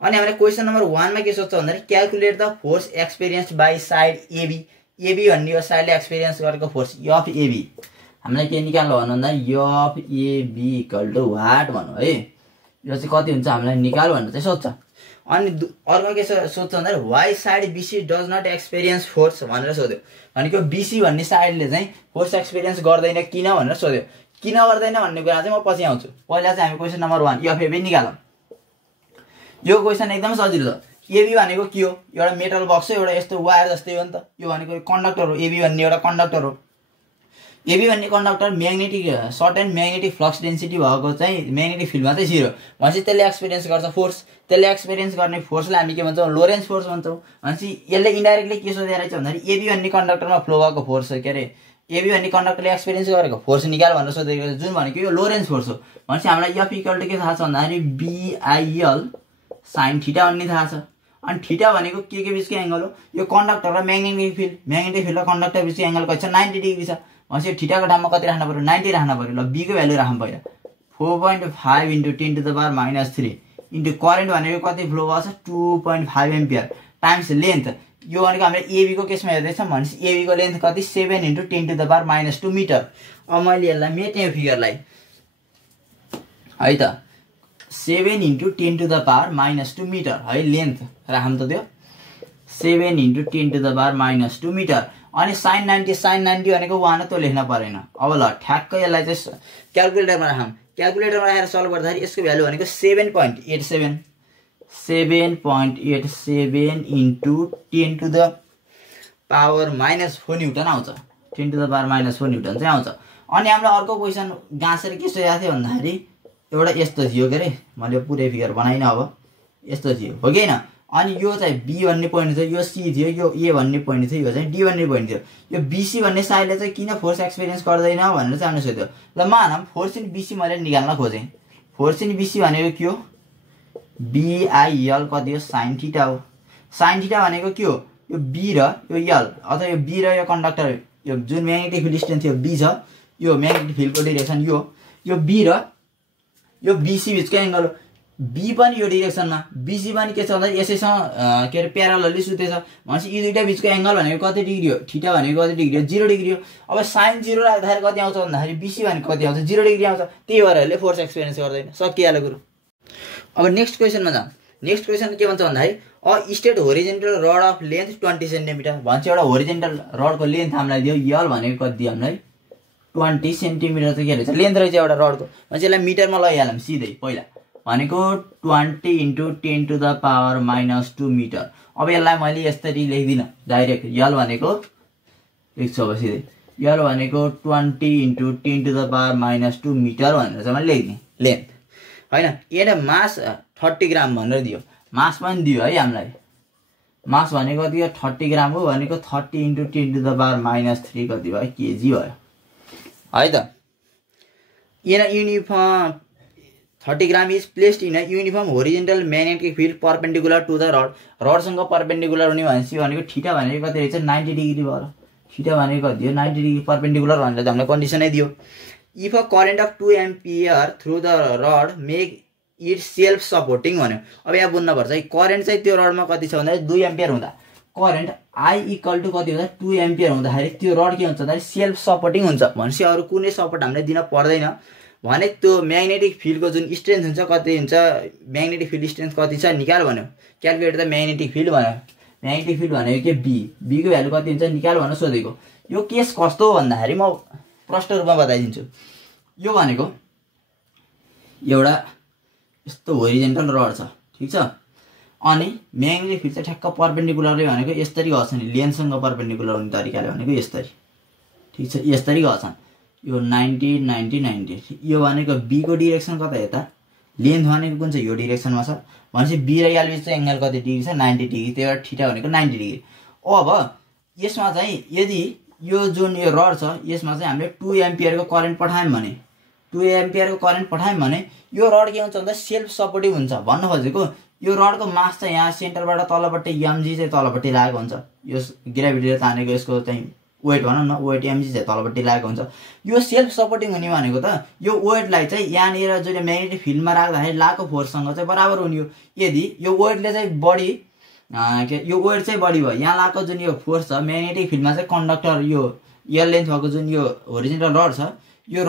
अनि हामीले क्वेशन नम्बर 1 मा के सोध्छ भन्दाखेरि calculate the force experienced by side AB AB भन्ने यो साइडले एक्सपिरियन्स गरेको फोर्स एफ एबी हामीलाई के निकाल्नु भन्दा F AB equal to what भन्नु है यो चाहिँ कति हुन्छ हामीलाई निकाल भनेर चाहिँ सोध्छ अनि अर्को के सोध्छ भन्दा Y side BC does not experience force भनेर सोध्यो भनेको बीसी भन्ने साइडले चाहिँ फोर्स एक्सपिरियन्स गर्दैन किन भनेर सोध्यो किन गर्दैन भन्ने कुरा चाहिँ म पछि आउँछु पहिला चाहिँ हामी क्वेशन नम्बर 1 एफ एबी निकालौं यो क्वेशन एकदम सजिलो छ एबी भनेको के हो एउटा मेटल बक्स हो एउटा यस्तो वायर जस्तै हो नि त यो भनेको कन्डक्टर हो एबी भन्ने एउटा कन्डक्टर हो एबी भन्ने conductor magnetic certain magnetic flux density भएको चाहिँ म्याग्नेटिक फिल्डमा चाहिँ 0 भनेपछि त्यसले एक्सपिरियन्स गर्छ फोर्स त्यसले एक्सपिरियन्स गर्ने फोर्सलाई हामी के भन्छौं लोरेन्स फोर्स भन्छौं भनेपछि यसले इन्डाइरेक्टली के सोधेर रहेछ भन्दाखेरि एबी भन्ने कन्डक्टरमा फ्लो भएको फोर्स के रे एबी भन्ने कन्डक्टरले एक्सपिरियन्स गरेको फोर्स निकाल भनेर सोधेको जुन भनेको यो लोरेन्स फोर्स हो भनेपछि हामीलाई एफ इक्वल टु के थाहा छ भन्दाखेरि बीआईएल sin थीटा भन्ने थाहा छ अनि थीटा भनेको के बीचको एंगल हो यो कन्डक्टर र म्याग्नेटिक फिल्ड र कन्डक्टर बीचको एंगल कति छ 90 डिग्री छ भनेपछि थीटा को ठाउँमा कति राख्नु पर्यो 90 राख्नु पर्यो ल बी को भ्यालु राखौं पहिला 4.5 into 10 to the power minus 3 into current भनेको कति फ्लो भएको छ 2.5 एम्पियर टाइम्स लेन्थ यो भनेको हामीले एबी को केसमा हेर्दै छौं भनेपछि एबी को लेन्थ कति 7 into 10 to the power minus 2 metre अब मैले यसलाई मेटेँ फिगरलाई है त 7 into 10 to the power minus 2 मिटर है लेन्थ राखौं त त्यो 7 into 10 to the power minus 2 metre अनि sin 90 भनेको 1 त्यो लेख्न परेन अब ल ठ्याक्कै यसलाई चाहिँ क्याल्कुलेटरमा राखौं क्याल्कुलेटरमा राखेर सल्भ गर्दाखेरि यसको भ्यालु भनेको 7.87 into 10 to the power minus 4 Newton आउँछ 10 to the power minus 4 Newton चाहिँ आउँछ अनि हामीलाई अर्को क्वेशन गाँसेर के सोधेको थियो भन्दाखेरि एउटा यस्तो थियो के रे मैले पुरै फिगर बनाइन अब यस्तो थियो हो कि हैन अनि यो चाहिँ बी भन्ने पोइन्ट थियो यो सी थियो यो ए भन्ने पोइन्ट थियो यो चाहिँ डी भन्ने पोइन्ट थियो यो बीसी भन्ने साइडले चाहिँ किन फोर्स एक्सपिरियन्स गर्दैन भनेर चाहिँ हामीले सोध्यो ल मानम फोर्स इन बीसी मैले निकाल्न खोजे फोर्स इन बीसी भनेको के हो बीआईएल कति हो sin थीटा हो sin थीटा भनेको के हो यो बी र यो एल अथवा यो बी र यो कन्डक्टर यो जुन म्याग्नेटिक फिल्ड डिस्टेन्स थियो बी छ यो म्याग्नेटिक फिल्डको डाइरेक्सन यो बी र यो बीसी बीचको एंगल हो बी पनि यो डाइरेक्सनमा बीसी पनि के छ भन्दा यसैसँग के रे प्यारलली सुतेछ भनेपछि यी दुईटा बीचको एंगल भनेको कति डिग्री हो थीटा भनेको कति डिग्री हो 0 डिग्री हो अब sin 0 राख्दाखेरि कति आउँछ भन्दाखेरि बीसी भनेको कति आउँछ 0 डिग्री आउँछ त्यही भएर यसले फोर्स एक्सपिरियन्स गर्दैन सकिहाल्यो गुरु अब नेक्स्ट क्वेशनमा जाम नेक्स्ट क्वेशन के भन्छ भन्दाखेरि a straight horizontal rod of length 20 centimetre भन्छ एउटा होरिजोन्टल रडको लेन्थ हामीलाई दियो यल भनेको कति दियो हामीलाई 20 सेन्टिमिटर त के रहेछ लेन्थ रहेछ एउटा रडको भने यसलाई मिटरमा लैहालौँ सिधै पहिला भनेको 20 × 10⁻² मिटर अब यसलाई मैले यसरी लेख्दिनँ डाइरेक्ट यल भनेको लेख्छु अब सिधै यल भनेको 20 × 10⁻² मिटर भनेर चाहिँ मैले लेख्दिएँ लेन्थ होइन यहाँ मास 30 ग्राम भनेर दियो मास पनि दियो है हामीलाई मास भनेको कति हो 30 ग्राम हो भनेको 30 × 10⁻³ कति भयो केजी भयो है त यहाँ uniform 30 gram is placed in a uniform horizontal magnetic field perpendicular to the रडसँग परपेन्डिकुलर हुने भनेको थीटा भनेको कति रहेछ 90 डिग्री भयो थीटा भनेको कति हो 90 डिग्री परपेन्डिकुलर भनेर हामीलाई कन्डिसनै दियो if a current of 2 ampere through the rod make it self supporting भन्यो अब यहाँ बुझ्नुपर्छ है करेन्ट चाहिँ त्यो रडमा कति छ भन्दाखेरि 2 एम्पियर हुँदा करेन्ट आई इक्वल टु कति हुँदा 2 एम्पियर हुँदाखेरि त्यो रड के हुन्छ भन्दाखेरि सेल्फ सपोर्टिङ हुन्छ भनेपछि अरू कुनै सपोर्ट हामीले दिन पर्दैन भने त्यो म्याग्नेटिक फिल्डको जुन स्ट्रेन्थ हुन्छ कति हुन्छ म्याग्नेटिक फिल्ड स्ट्रेन्थ कति छ निकाल भन्यो क्याल्कुलेट द म्याग्नेटिक फिल्ड भन्यो म्याग्नेटिक फिल्ड भनेको के बी को भ्यालु कति हुन्छ निकाल भनेर सोधेको यो केस कस्तो हो भन्दाखेरि म प्रष्ट रूपमा बताइदिन्छु यो भनेको एउटा यस्तो होरिजेन्टल रड छ ठीक छ अनि म्याग्नेटिक फिल्ड चाहिँ ठ्याक्क परपेन्डिकुलरले भनेको यसरी गर्छ नि लेन्थसँग परपेन्डिकुलर हुने तरिकाले भनेको यसरी ठीक छ यसरी गर्छन् यो 90 90 90 यो भनेको बी को डिरेक्सन कता यता लेन्थ भनेको कुन चाहिँ यो डिरेक्सनमा छ भनेपछि बी र यल बीच चाहिँ एंगल कति डिग्री छ 90 डिग्री त्यही भएर थीटा भनेको 90 डिग्री अब यसमा चाहिँ यदि यो जुन यो रड छ यसमा चाहिँ हामीले 2 एम्पियरको करेन्ट पठायौं भने 2 एम्पियरको करेन्ट पठायौं भने यो रड के हुन्छ भन्दा सेल्फ सपोर्टिभ हुन्छ भन्न खोजेको यो रडको मास चाहिँ यहाँ सेन्टरबाट तलपट्टि mg चाहिँ तलपट्टि लागेको हुन्छ यो ग्रेभिटीले तानेको यसको चाहिँ वेट भनौँ न वेट mg चाहिँ तलपट्टि लागेको हुन्छ यो सेल्फ सपोर्टिङ हुने भनेको त यो वेटलाई चाहिँ यहाँनिर जुन म्याग्नेटिक फिल्डमा राख्दाखेरि लागेको फोर्ससँग चाहिँ बराबर हुने हो यदि यो वेटले चाहिँ बढी यो वेट चाहिँ बढी भयो यहाँ लागेको जुन यो फोर्स छ म्याग्नेटिक फिल्डमा चाहिँ कन्डक्टर यो यल लेन्थ भएको जुन यो होरिजेन्टल रड छ यो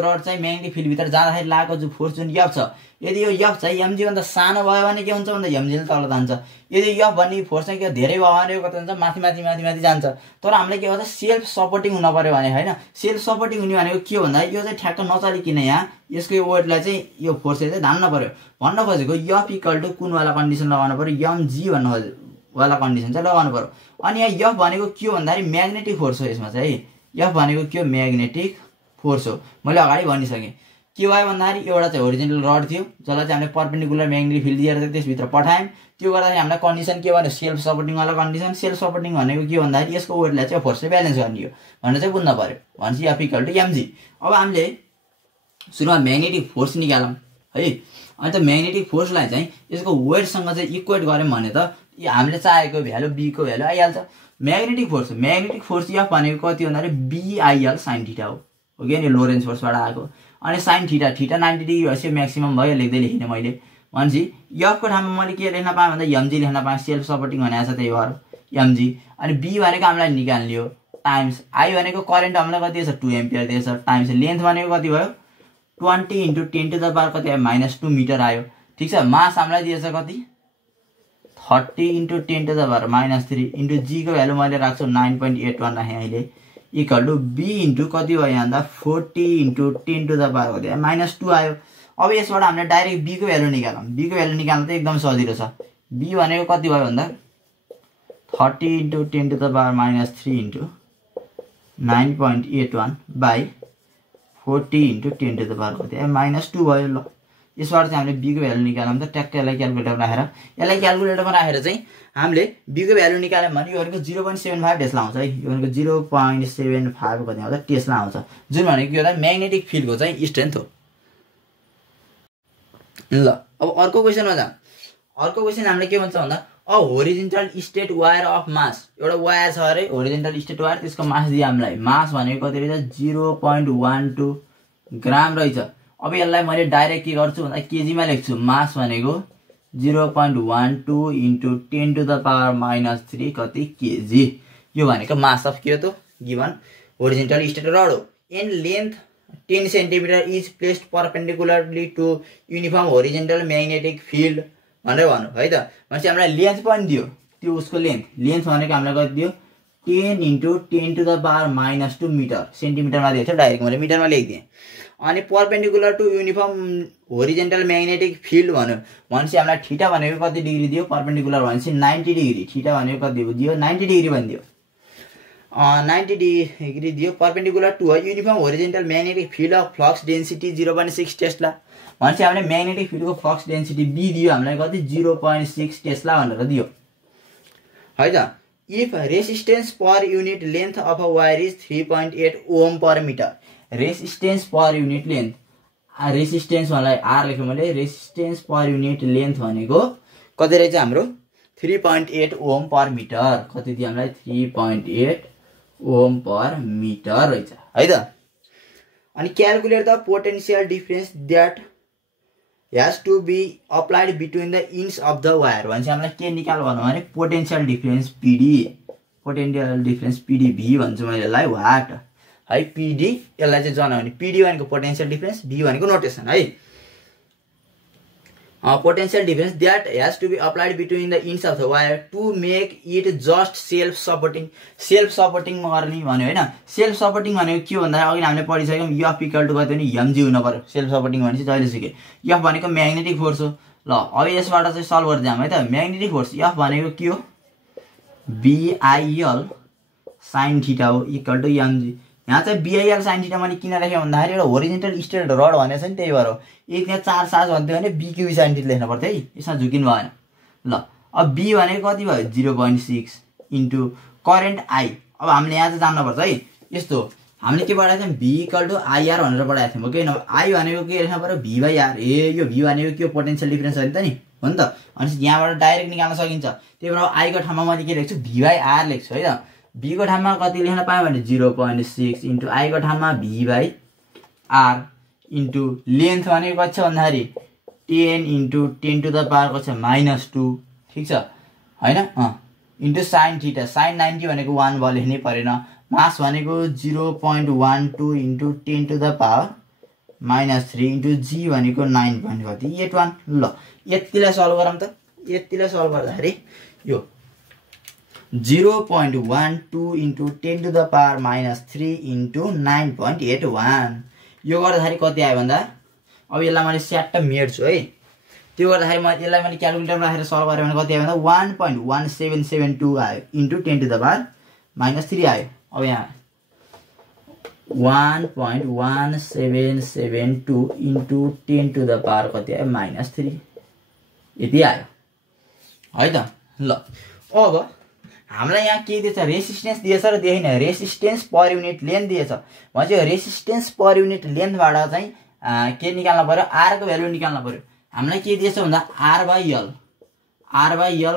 रड चाहिँ म्याग्नेटिक फिल्ड भित्र जाँदाखेरि लागेको जुन फोर्स जुन एफ छ यदि यो एफ चाहिँ mg भन्दा सानो भयो भने के हुन्छ भन्दा mg ले तल जान्छ यदि एफ भन्ने फोर्स चाहिँ के धेरै भयो भने कता हुन्छ माथि माथि माथि माथि जान्छ तर हामीले के गर्छ सेल्फ सपोर्टिङ हुन पर्यो भने हैन सेल्फ सपोर्टिङ हुने भनेको के भन्दा यो चाहिँ ठ्याक्क नचलिकिन यहाँ यसको यो वेटलाई चाहिँ यो फोर्सले चाहिँ धान्न पर्यो भन्न खोजेको एफ इक्वल टु कुन वाला कन्डिसन लगाउनु पर्यो mg भन्नु खोजेको वाला कन्डिसन चाहिँ लगाउनु पर्यो अनि यहाँ एफ भनेको के भन्दाखेरि म्याग्नेटिक फोर्स हो यसमा चाहिँ एफ भनेको के हो म्याग्नेटिक फोर्स हो मैले अगाडि भनिसकेँ के भयो भन्दाखेरि एउटा चाहिँ होरिजेन्टल रड थियो जसलाई चाहिँ हामीले परपेन्डिकुलर म्याग्नेटिक फिल्ड दिएर चाहिँ त्यसभित्र पठायौँ त्यो गर्दाखेरि हामीलाई कन्डिसन के भन्यो सेल्फ सपोर्टिङ वाला कन्डिसन सेल्फ सपोर्टिङ भनेको के भन्दाखेरि यसको वेटलाई चाहिँ फोर्सले ब्यालेन्स गर्ने हो भनेर चाहिँ बुझ्न पर्यो भनेपछि एफ इक्वल टु mg अब हामीले सुरुमा म्याग्नेटिक फोर्स निकालौँ है अनि त म्याग्नेटिक फोर्सलाई चाहिँ यसको वेटसँग चाहिँ इक्वेट गऱ्यौँ भने त हामीले चाहेको भ्यालु बी को भ्यालु आइहाल्छ म्याग्नेटिक फोर्स एफ भनेको कति भन्दाखेरि BIL sin थीटा हो कि नि लोरेन्ज फोर्सबाट आएको अनि sin थीटा 90 डिग्री भएपछि म्याक्सिमम भयो लेख्दै लेखिने मैले भनेपछि एफ को ठाउँमा मैले के लेख्न पाएँ भन्दा mg लेख्न पाएँ सेल्फ सपोर्टिङ भनेको छ त्यही भएर mg अनि b भनेको हामीलाई निकाल्ने हो टाइम्स i भनेको करेन्ट हामीलाई कति छ 2 एम्पियर दिएछ टाइम्स लेन्थ भनेको कति भयो 20 × 10 टु द पावर कति आयो -2 मिटर आयो ठीक छ मास हामीलाई दिएछ कति 30 × 10 टु द पावर -3 × g को भ्यालु मैले राख्छु 9.81 राखेँ अहिले इक्वल टु b इन्टु कति भयो यहाँ 40 × 10 टु द पावर कति -2 आयो अब यसबाट हामीले डाइरेक्ट b को भ्यालु निकालौँ b को भ्यालु निकाल्न त एकदम सजिलो छ b भनेको कति भयो भन्दा 30 × 10 to the power -3 × 9.81 by 40 × 10 to the power कति -2 भयो ल यसबाट चाहिँ हामीले b को भ्यालु निकाल्यौँ त ट्याक्क यसलाई क्याल्कुलेटरमा राखेर चाहिँ हामीले b को भ्यालु निकाल्यौँ भने यो भनेको 0.75 टेस्ला आउँछ है यो भनेको 0.75 कति आउँछ टेस्ला आउँछ जुन भनेको के हो म्याग्नेटिक फिल्डको चाहिँ स्ट्रेन्थ हो ल अब अर्को क्वेशनमा जाम अर्को क्वेशन हामीले के भन्छ भन्दा a horizontal straight wire of मास एउटा वायर छ अरे होरिजेन्टल स्ट्रेट वायर त्यसको मास दियो हामीलाई मास भनेको कति रहेछ 0.12 ग्राम रहेछ अब यसलाई मैले डाइरेक्ट के गर्छु भन्दा केजीमा लेख्छु मास भनेको 0.12 × 10 टु द पावर -3 कति केजी यो भनेको मास अफ के हो त गिवन होरिजेन्टल स्ट्रेट रड हो in length 10 centimetre is placed perpendicularly to uniform horizontal magnetic field भनेर भन्नु है त भनेपछि हामीलाई लेन्थ पनि दियो त्यो उसको लेन्थ भनेको हामीलाई कति दियो 10 into 10 to the power minus 2 metre सेन्टिमिटरमा दिएको छ डाइरेक्ट मैले मिटरमा लेखिदिएँ अनि perpendicular to uniform horizontal magnetic field भन्यो भनेपछि हामीलाई थीटा भनेको कति डिग्री दियो परपेन्डिकुलर भनेपछि 90 डिग्री थीटा भनेको कति दियो 90 डिग्री भनिदियो 90 डिग्री दियो perpendicular to uniform horizontal magnetic field of flux density 0.6 tesla भनेपछि हामीले म्याग्नेटिक फिल्डको फ्लक्स डेन्सिटी बी दियो हामीलाई कति 0.6 टेस्ला भनेर दियो है त if resistance per unit length of a wire is 3.8 ohm per metre resistance per unit length resistance मलाई आर लेखेँ मैले रेसिस्टेन्स पर युनिट लेन्थ भनेको कति रहेछ हाम्रो 3.8 ओम पर मिटर कति दियो हामीलाई 3.8 ओम पर मिटर रहेछ है त अनि calculate the potential difference that has to be applied between the ends of the wire भनेपछि हामीलाई के निकाल भन्नु भने potential difference PD potential difference PD V भन्छु मैले यसलाई वाट है PD यसलाई चाहिँ जनाउने PD भनेको पोटेन्शियल डिफरेन्स V भनेको नोटेसन है potential difference that has to be applied between the ends of the wire to make it just self supporting गर्ने भन्यो हैन सेल्फ सपोर्टिङ भनेको के भन्दा अघि हामीले पढिसक्यौं F इक्वल टु कति भने mg हुन पर्यो सेल्फ सपोर्टिङ भनेपछि जहिले सिके F भनेको म्याग्नेटिक फोर्स हो ल अब यसबाट चाहिँ सल्भ गर्दै जाम है त म्याग्नेटिक फोर्स F भनेको के हो BIL sin थीटा हो इक्वल टु mg यहाँ चाहिँ BIL sin थीटा मैले किन राखेँ भन्दाखेरि एउटा होरिजेन्टल स्ट्रेट रड भनेको छ नि त्यही भएर हो एक यहाँ 4 साज भन्थ्यो भने BQ sin थीटा लेख्नु पर्थ्यो है यसमा झुकिनु भएन ल अब B भनेको कति भयो 0.6 इन्टु करेन्ट I अब हामीले यहाँ चाहिँ जान्नुपर्छ है यस्तो हामीले के पढाएको थियौं V इक्वल टु IR भनेर पढाएको थियौं ओके I भनेको के लेख्नु पर्यो V/R ए यो V भनेको के पोटेन्शियल डिफरेन्स हो नि त नि हो नि त अनि यहाँबाट डाइरेक्ट निकाल्न सकिन्छ त्यही भएर I को ठाउँमा मैले के लेख्छु V/R लेख्छु है त B को ठाउँमा कति लेख्न पाएँ भने 0.6 इन्टु I को ठाउँमा V/R इन्टु लेन्थ भनेको कति छ भन्दाखेरि 10 इन्टु 10 टु द पावर कति छ -2 ठीक छ हैन इन्टु sin थीटा sin 90 भनेको 1 भयो लेख्नै परेन मास भनेको 0.12 into 10 to the power -3 into g भनेको 9.81 ल यतिलाई सल्भ गरौँ त यतिलाई सल्भ गर्दाखेरि यो 0.12 into 10 to the power -3 into 9.81 यो गर्दाखेरि कति आयो भन्दा अब यसलाई मैले स्याट्ट मेट्छु है त्यो गर्दाखेरि म यसलाई मैले क्याल्कुलेटरमा राखेर सल्भ गरे भने कति आयो भन्दा 1.1772 आयो इन्टु 10 टु द पावर -3 आयो अब यहाँ 1.1772 इन्टु 10 टु द पावर कति आयो -3 यति आयो है त ल अब हामीलाई यहाँ के दिएछ रेसिस्टेन्स दिएछ र दिएन रेसिस्टेन्स पर युनिट लेन्थ दिएछ भनेपछि रेसिस्टेन्स पर युनिट लेन्थबाट चाहिँ के निकाल्न पर्यो R को भ्यालु निकाल्न पर्यो हामीलाई के दिएछ भन्दा R/L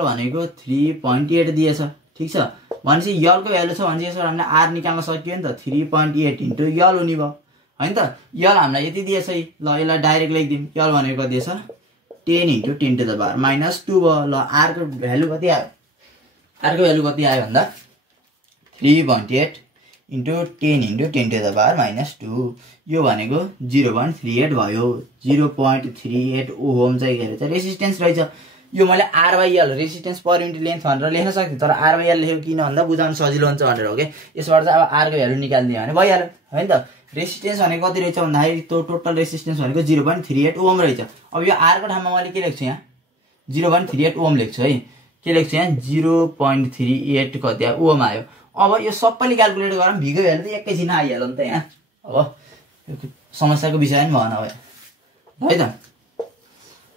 भनेको 3.8 दिएछ ठीक छ भनेपछि L को भ्यालु छ भनेपछि यसबाट हामीले R निकाल्न सक्यो नि त 3.8 इन्टु L हुने भयो हैन त L हामीलाई यति दिएछ है ल यसलाई डाइरेक्ट लेखिदिउँ L भनेको कति दिएछ 10 इन्टु 10 टु द पावर -2 भयो ल R को भ्यालु कति आयो R को भ्यालु कति आयो भन्दा 3.8 into 10 into 10 to the power -2 यो भनेको 0.38 भयो 0.38 ओम चाहिँ के रहेछ रेसिस्टेन्स रहेछ यो मैले R/L resistance per unit length भनेर लेख्न सक्थे तर R/L लेखेको किन भन्दा बुझाउन सजिलो हुन्छ भनेर हो के यसबाट चाहिँ अब R को भ्यालु निकाल्दियो भने भइहाल्यो हैन त रेसिस्टेन्स भनेको कति रहेछ भन्दाखेरि त्यो टोटल रेसिस्टेन्स भनेको 0.38 ओम रहेछ अब यो R को ठाउँमा मैले के लेख्छु यहाँ 0.38 ओम लेख्छु है के लेख्छु यहाँ 0.38 कति आयो ओम आयो अब यो सबैले क्याल्कुलेट गरौँ V को भ्यालु त एकैछिन आइहाल्यो नि त यहाँ अब समस्याको विषय नि भएन अब है त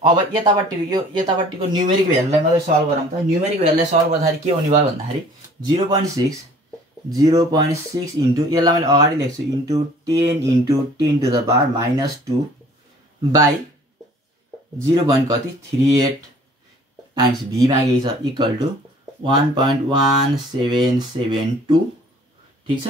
अब यतापट्टिको न्युमेरिक भ्यालुलाई मात्रै सल्भ गरौँ त न्युमेरिक भ्यालुलाई सल्भ गर्दाखेरि के हुने भयो भन्दाखेरि 0.6 इन्टु यसलाई मैले अगाडि लेख्छु into 10 into 10 to the power -2 by 0.38 times V मागेको छ इक्वल टु 1.1772 ठीक छ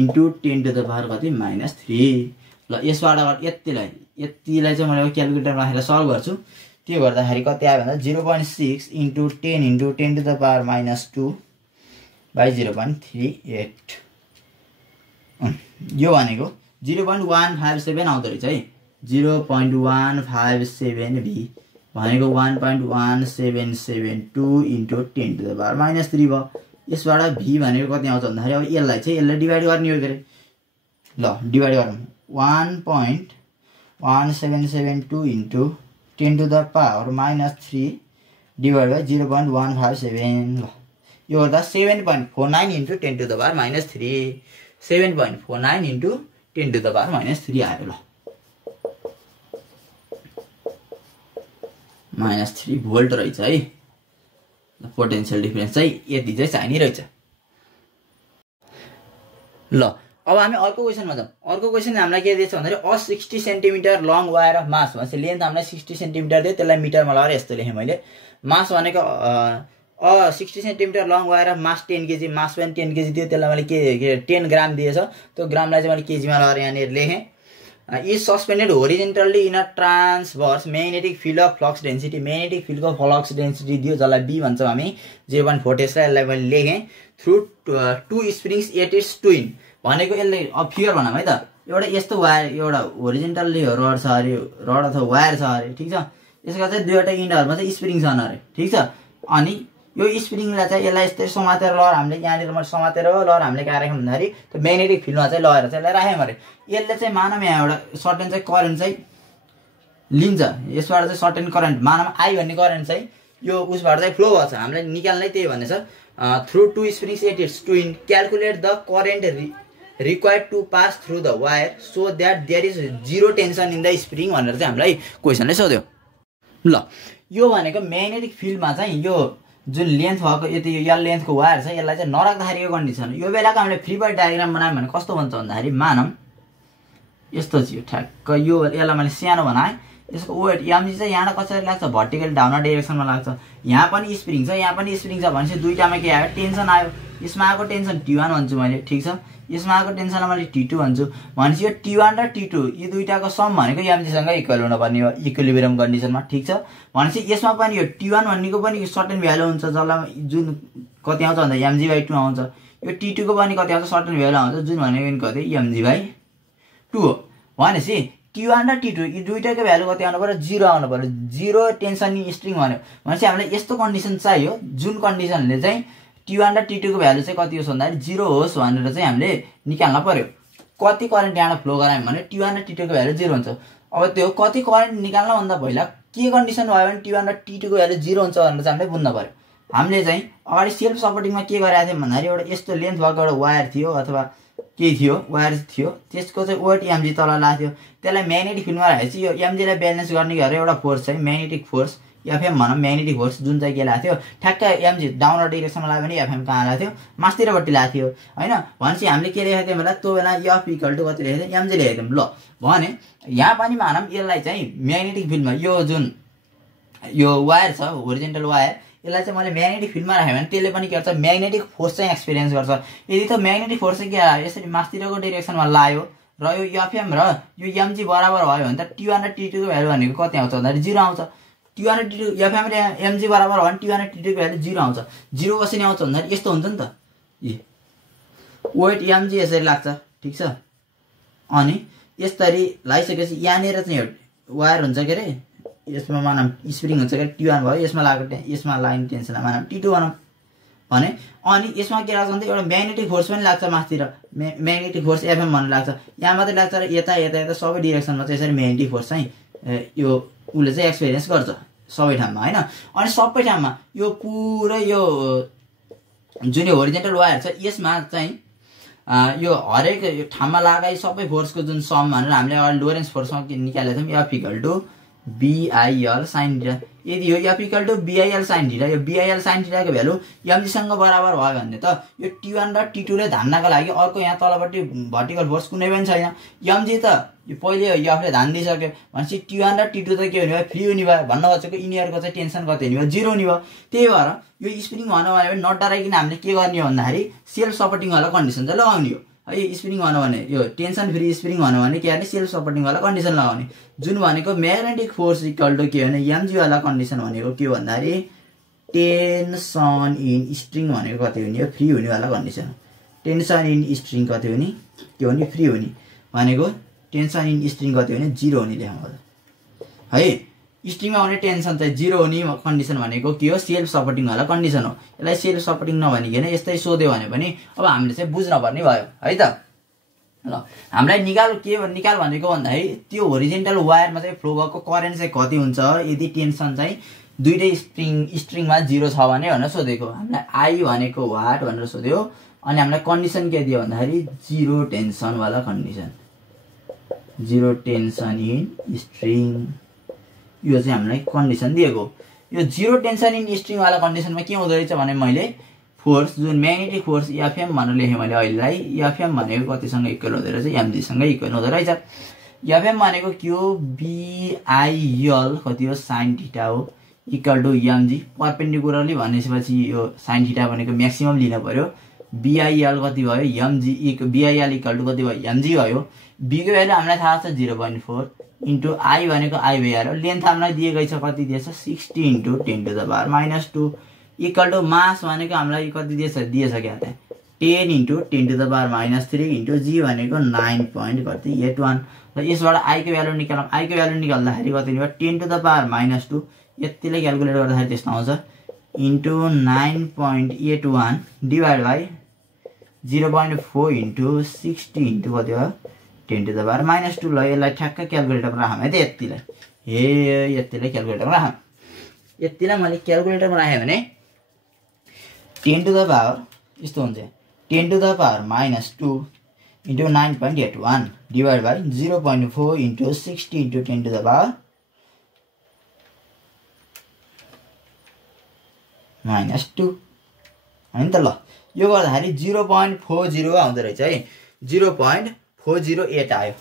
इन्टु 10 टु द पावर कति -3 ल यसबाट यतिलाई चाहिँ मैले क्याल्कुलेटरमा राखेर सल्भ गर्छु त्यो गर्दाखेरि कति आयो भन्दा 0.6 into 10 into 10 to the power -2 by 0.38 यो भनेको 0.157 आउँदो रहेछ है 0.157 V भनेको 1.1772 इन्टु 10 टु द पावर -3 भयो यसबाट v भनेको कति आउँछ भन्दाखेरि अब यसलाई चाहिँ यसले डिभाइड गर्ने हो के अरे ल डिभाइड गरौँ 1.1772 into 10 to the power -3 divide by 0.157 ल यो गर्दा 7.49 into 10 to the power -3 7.49 into 10 to the power -3 आयो ल -3 भोल्ट रहेछ है पोटेन्शियल डिफरेन्स चाहिँ यति चाहिँ चाहिने रहेछ ल अब हामी अर्को क्वेसनमा जाउँ अर्को क्वेसन हामीलाई के दिएछ भन्दाखेरि 60 centimetre long wire of mass भनेपछि लेन्थ हामीलाई 60 सेन्टिमिटर दियो त्यसलाई मिटरमा लगाएर यस्तो लेखेँ मैले मास भनेको 60 centimetre long wire of mass 10 kg mass पनि 10 केजी दियो त्यसलाई मैले के 10 ग्राम दिएछ त्यो ग्रामलाई चाहिँ मैले केजीमा लगाएर यहाँनिर लेखेँ is suspended horizontally in a transverse magnetic field of flux density magnetic फिल्डको फ्लक्स डेन्सिटी दियो जसलाई बी भन्छौँ हामी 0.4 टेस्ला यसलाई मैले लेखेँ through 2 springs at its twin भनेको यसले अब फिगर भनौँ है त एउटा यस्तो वायर एउटा होरिजेन्टल्ली रड छ अरे रड अथवा वायर छ अरे ठिक छ यसको चाहिँ दुईवटा इन्डहरूमा चाहिँ स्प्रिङ छन् अरे ठिक छ अनि यो स्प्रिङलाई चाहिँ यसलाई यस्तै समातेर लहर हामीले यहाँनिर मैले समातेर लहर हामीले कहाँ राख्यौँ भन्दाखेरि त्यो म्याग्नेटिक फिल्डमा चाहिँ लगेर चाहिँ यसलाई राख्यौँ अरे यसले चाहिँ मानौँ यहाँ एउटा सर्टेन चाहिँ करेन्ट चाहिँ लिन्छ यसबाट चाहिँ सर्टेन करेन्ट मानौँ आई भन्ने करेन्ट चाहिँ यो उसबाट चाहिँ फ्लो गर्छ हामीले निकाल्नै त्यही भन्ने छ through 2 springs at its twin calculate the current required to pass through the wire so that there is zero tension in the spring भनेर चाहिँ हामीलाई क्वेसनले सोध्यो ल यो भनेको म्याग्नेटिक फिल्डमा चाहिँ यो जुन लेन्थ भएको यति यो लेन्थको वायर छ यसलाई चाहिँ नराख्दाखेरिको कन्डिसन यो बेलाको हामीले फ्री बडी डायग्राम बनायौँ भने कस्तो भन्छ भन्दाखेरि मानौँ यस्तो चाहिँ ठ्याक्क यो यसलाई मैले सानो बनाएँ यसको वेट एमजी चाहिँ यहाँ कसरी लाग्छ भर्टिकल डाउन डाइरेक्सनमा लाग्छ यहाँ पनि स्प्रिङ छ यहाँ पनि स्प्रिङ छ भनेपछि दुईटामा के आयो टेन्सन आयो यसमा आएको टेन्सन T1 भन्छु मैले ठिक छ यसमा आएको टेन्सनलाई मैले T2 भन्छु भनेपछि यो T1 र T2 यी दुईटाको सम भनेको एमजीसँग इक्वल हुनुपर्ने हो इक्विलिब्रियम कन्डिसनमा ठिक छ भनेपछि यसमा पनि यो T1 भन्नेको पनि सर्टेन भ्यालु हुन्छ जसलाई जुन कति आउँछ भन्दा mg/2 आउँछ यो T2 को पनि कति आउँछ सर्टेन भ्यालु आउँछ जुन भनेको कति mg/2 हो भनेपछि T1 र T2 यी दुईटाको भ्यालु कति आउनु पर्यो 0 आउनु पर्यो 0 टेन्सन स्ट्रिङ भन्यो भनेपछि हामीलाई यस्तो कन्डिसन चाहियो जुन कन्डिसनले चाहिँ T1 र T2 को भ्यालु चाहिँ कति होस् भन्दाखेरि 0 होस् भनेर चाहिँ हामीले निकाल्न पर्यो कति करेन्ट यहाँ फ्लो गरायौँ भने T1 र T2 को भ्यालु 0 हुन्छ अब त्यो कति करेन्ट निकाल्न भन्दा पहिला के कन्डिसन भयो भने T1 र T2 को भ्यालु 0 हुन्छ भनेर चाहिँ हामीले बुझ्न पर्यो हामीले चाहिँ अगाडि सेल्फ सपोर्टिङमा के गरेका थियौँ भन्दाखेरि एउटा यस्तो लेन्थ भएको एउटा वायर थियो अथवा के थियो वायर थियो त्यसको चाहिँ वेट mg तल लाग्थ्यो त्यसलाई म्याग्नेटिक फिल्डमा राखेपछि यो mg लाई ब्यालेन्स गर्ने गरेर एउटा फोर्स चाहिँ म्याग्नेटिक फोर्स एफएम भनौँ म्याग्नेटिक फोर्स जुन चाहिँ के लाग्थ्यो ठ्याक्क mg डाउनवर्ड डिरेक्सनमा लाग्यो भने एफएम कहाँ लाग्थ्यो मास्तिरपट्टि लाग्थ्यो हैन भनेपछि हामीले के लेखेको थियौँ होला त्यो बेला f इक्वल टु कति लेखेको थियौँ mg लेखेको थियौँ ल भने यहाँ पनि मानौँ यसलाई चाहिँ म्याग्नेटिक फिल्डमा यो जुन यो वायर छ होरिजेन्टल वायर यसलाई चाहिँ मैले म्याग्नेटिक फिल्डमा राखेँ भने त्यसले पनि के गर्छ म्याग्नेटिक फोर्स चाहिँ एक्सपिरियन्स गर्छ यदि त म्याग्नेटिक फोर्स चाहिँ के यसरी मास्तिरको डिरेक्सनमा लाग्यो र यो एफएम र यो mg बराबर भयो भने त T1 र T2 को भ्यालु भनेको कति आउँछ भन्दाखेरि 0 आउँछ T1 र T2 एफएम र mg बराबर भयो भने T1 र T2 को भ्यालु 0 आउँछ 0 कसरी आउँछ भन्दाखेरि यस्तो हुन्छ नि त वेट mg यसरी लाग्छ ठिक छ अनि यसरी लगाइसकेपछि यहाँनिर चाहिँ वायर हुन्छ के अरे यसमा मानौँ स्प्रिङ हुन्छ के T1 भयो यसमा लाग्ने टेन्सनलाई मानौँ T2 भनौँ भने अनि यसमा के लाग्छ भन्दा एउटा म्याग्नेटिक फोर्स पनि लाग्छ मास्तिर म्याग्नेटिक फोर्स एफएम भन्नु लाग्छ यहाँ मात्रै लाग्छ र यता यता यता सबै डिरेक्सनमा चाहिँ यसरी म्याग्नेटिक फोर्स चाहिँ यो उसले चाहिँ एक्सपिरियन्स गर्छ सबै ठाउँमा हैन अनि सबै ठाउँमा यो पुरै यो जुन होरिजेन्टल वायर छ यसमा चाहिँ यो हरेक यो ठाउँमा लगाइ सबै फोर्सको जुन सम भनेर हामीले अगाडि लोरेन्स फोर्समा निकालेको थियौँ F equal to BIL sin theta यदि यो F equal to BIL sin theta यो BIL sin थीटा को भ्यालु mg सँग बराबर भयो भने त यो T1 र T2 ले धान्नको लागि अर्को यहाँ तलपट्टि भर्टिकल फोर्स कुनै पनि छैन mg त यो पहिले F ले धान्दिसक्यो भनेपछि T1 र T2 त के हुने भयो फ्री हुने भयो भन्न खोजेको यिनीहरुको चाहिँ टेन्सन कति हुने भयो 0 हुने भयो त्यही भएर यो स्प्रिङ हुन भने नडराइकिन हामीले के गर्ने हो भन्दाखेरि सेल्फ सपोर्टिङ वाला कन्डिसन चाहिँ लगाउने हो है स्प्रिङ हुन भने यो टेन्सन फ्री स्प्रिङ हुन भने के गर्ने सेल्फ सपोर्टिङ वाला कन्डिसन लगाउने जुन भनेको म्याग्नेटिक फोर्स इक्वल टु के भने mg वाला कन्डिसन भनेको के भन्दाखेरि टेन्सन इन स्ट्रिङ भनेको कति हुने हो फ्री हुने वाला कन्डिसन टेन्सन इन स्ट्रिङ कति हुने के हुने फ्री हुने भनेको टेन्सन इन स्ट्रिङ कति हुने 0 हुने लेखौँ है स्ट्रिङमा आउने टेन्सन चाहिँ 0 हुने कन्डिसन भनेको के हो सेल्फ सपोर्टिङ वाला कन्डिसन हो यसलाई सेल्फ सपोर्टिङ नभनिकन यस्तै सोध्यो भने पनि अब हामीले चाहिँ बुझ्न पर्ने भयो है त ल हामीलाई निकाल भनेको भन्दाखेरि त्यो होरिजेन्टल वायरमा चाहिँ फ्लो भएको करेन्ट चाहिँ कति हुन्छ यदि टेन्सन चाहिँ दुईटै स्ट्रिङमा 0 छ भने भनेर सोधेको हामीलाई आई भनेको वाट भनेर सोध्यो अनि हामीलाई कन्डिसन के दियो भन्दाखेरि 0 टेन्सन वाला कन्डिसन 0 टेन्सन इन स्ट्रिङ यो चाहिँ हामीलाई कन्डिसन दिएको यो 0 टेन्सन इन स्ट्रिङ वाला कन्डिसनमा के हुँदो रहेछ भने मैले फोर्स जुन म्याग्नेटिक फोर्स एफएम भनेर लेखेँ मैले अहिलेलाई एफएम भनेको कतिसँग इक्वल हुँदो रहेछ एमजी सँग इक्वल हुँदो रहेछ एफएम भनेको के हो बिआइएल कति हो sin थीटा हो इक्वल टु एमजी परपेन्डिकुलरली भनेपछि यो sin थीटा भनेको म्याक्सिमम लिन पर्यो बिआइएल कति भयो एमजी बिआइएल इक्वल टु कति भयो एमजी भयो बी को भ्यालु हामीलाई थाहा छ 0.4 इन्टु आई भनेको आई भइहाल्यो लेन्थ हामीलाई दिएकै छ कति दिएछ 60 इन्टु 10⁻⁻2 इक्वल टु मास भनेको हामीलाई कति दिएछ क्या त 10 इन्टु 10⁻³ इन्टु जी भनेको 9.81 र यसबाट आई को भ्यालु निकालौँ आई को भ्यालु निकाल्दाखेरि कति भयो 10⁻² यतिले क्याल्कुलेट गर्दाखेरि त्यस्तो आउँछ into 9.81 divide by 0.4 into 60 into कति भयो 10⁻² ल यसलाई ठ्याक्क क्याल्कुलेटरमा राखौँ है त यतिलाई क्याल्कुलेटरमा राखौँ यतिलाई मैले क्याल्कुलेटरमा राखेँ भने 10⁻, यस्तो हुन्छ 10⁻² into 9.81 divide by 0.4 into 60 into 10⁻⁻² होइन त ल यो गर्दाखेरि 0.40 आउँदो रहेछ है 0.408 आयो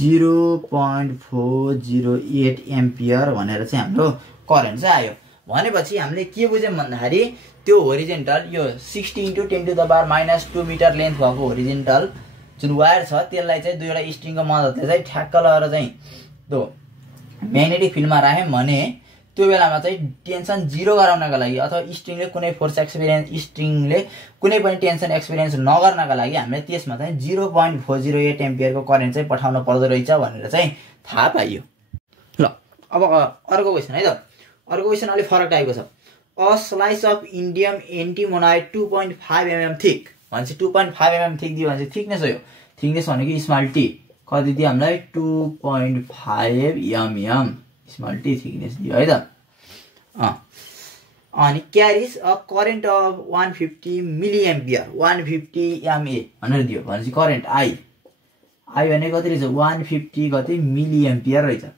0.408 एम्पियर भनेर चाहिँ हाम्रो करेन्ट चाहिँ आयो भनेपछि हामीले के बुझ्यौँ भन्दाखेरि त्यो होरिजेन्टल यो 60 इन्टु 10⁻² मिटर लेन्थ भएको होरिजेन्टल जुन वायर छ त्यसलाई चाहिँ दुईवटा स्ट्रिङको मद्दतले चाहिँ ठ्याक्क लगाएर चाहिँ त्यो म्याग्नेटिक फिल्डमा राख्यौँ भने त्यो बेलामा चाहिँ टेन्सन 0 गराउनका लागि अथवा स्ट्रिङले कुनै फोर्स एक्सपिरियन्स स्ट्रिङले कुनै पनि टेन्सन एक्सपिरियन्स नगर्नका लागि हामीले त्यसमा चाहिँ 0.408 एम्पियरको करेन्ट चाहिँ पठाउन पर्दो रहेछ भनेर चाहिँ थाहा पाइयो ल अब अर्को क्वेसन है त अर्को क्वेसन अलि फरक टाइपको छ a slice of indium antimonide 2.5 mm thick भनेपछि 2.5 mm थिक दियो भने चाहिँ थिकनेस हो यो थिकनेस भनेको स्मल टी कति दियो हामीलाई 2.5 mm स्मल टी थिकनेस दियो है त अनि क्यारिज a current of 150 milliampere 150 MA भनेर दियो भनेपछि करेन्ट आई भनेको कति रहेछ 150 कति मिलिएम्पियर रहेछ है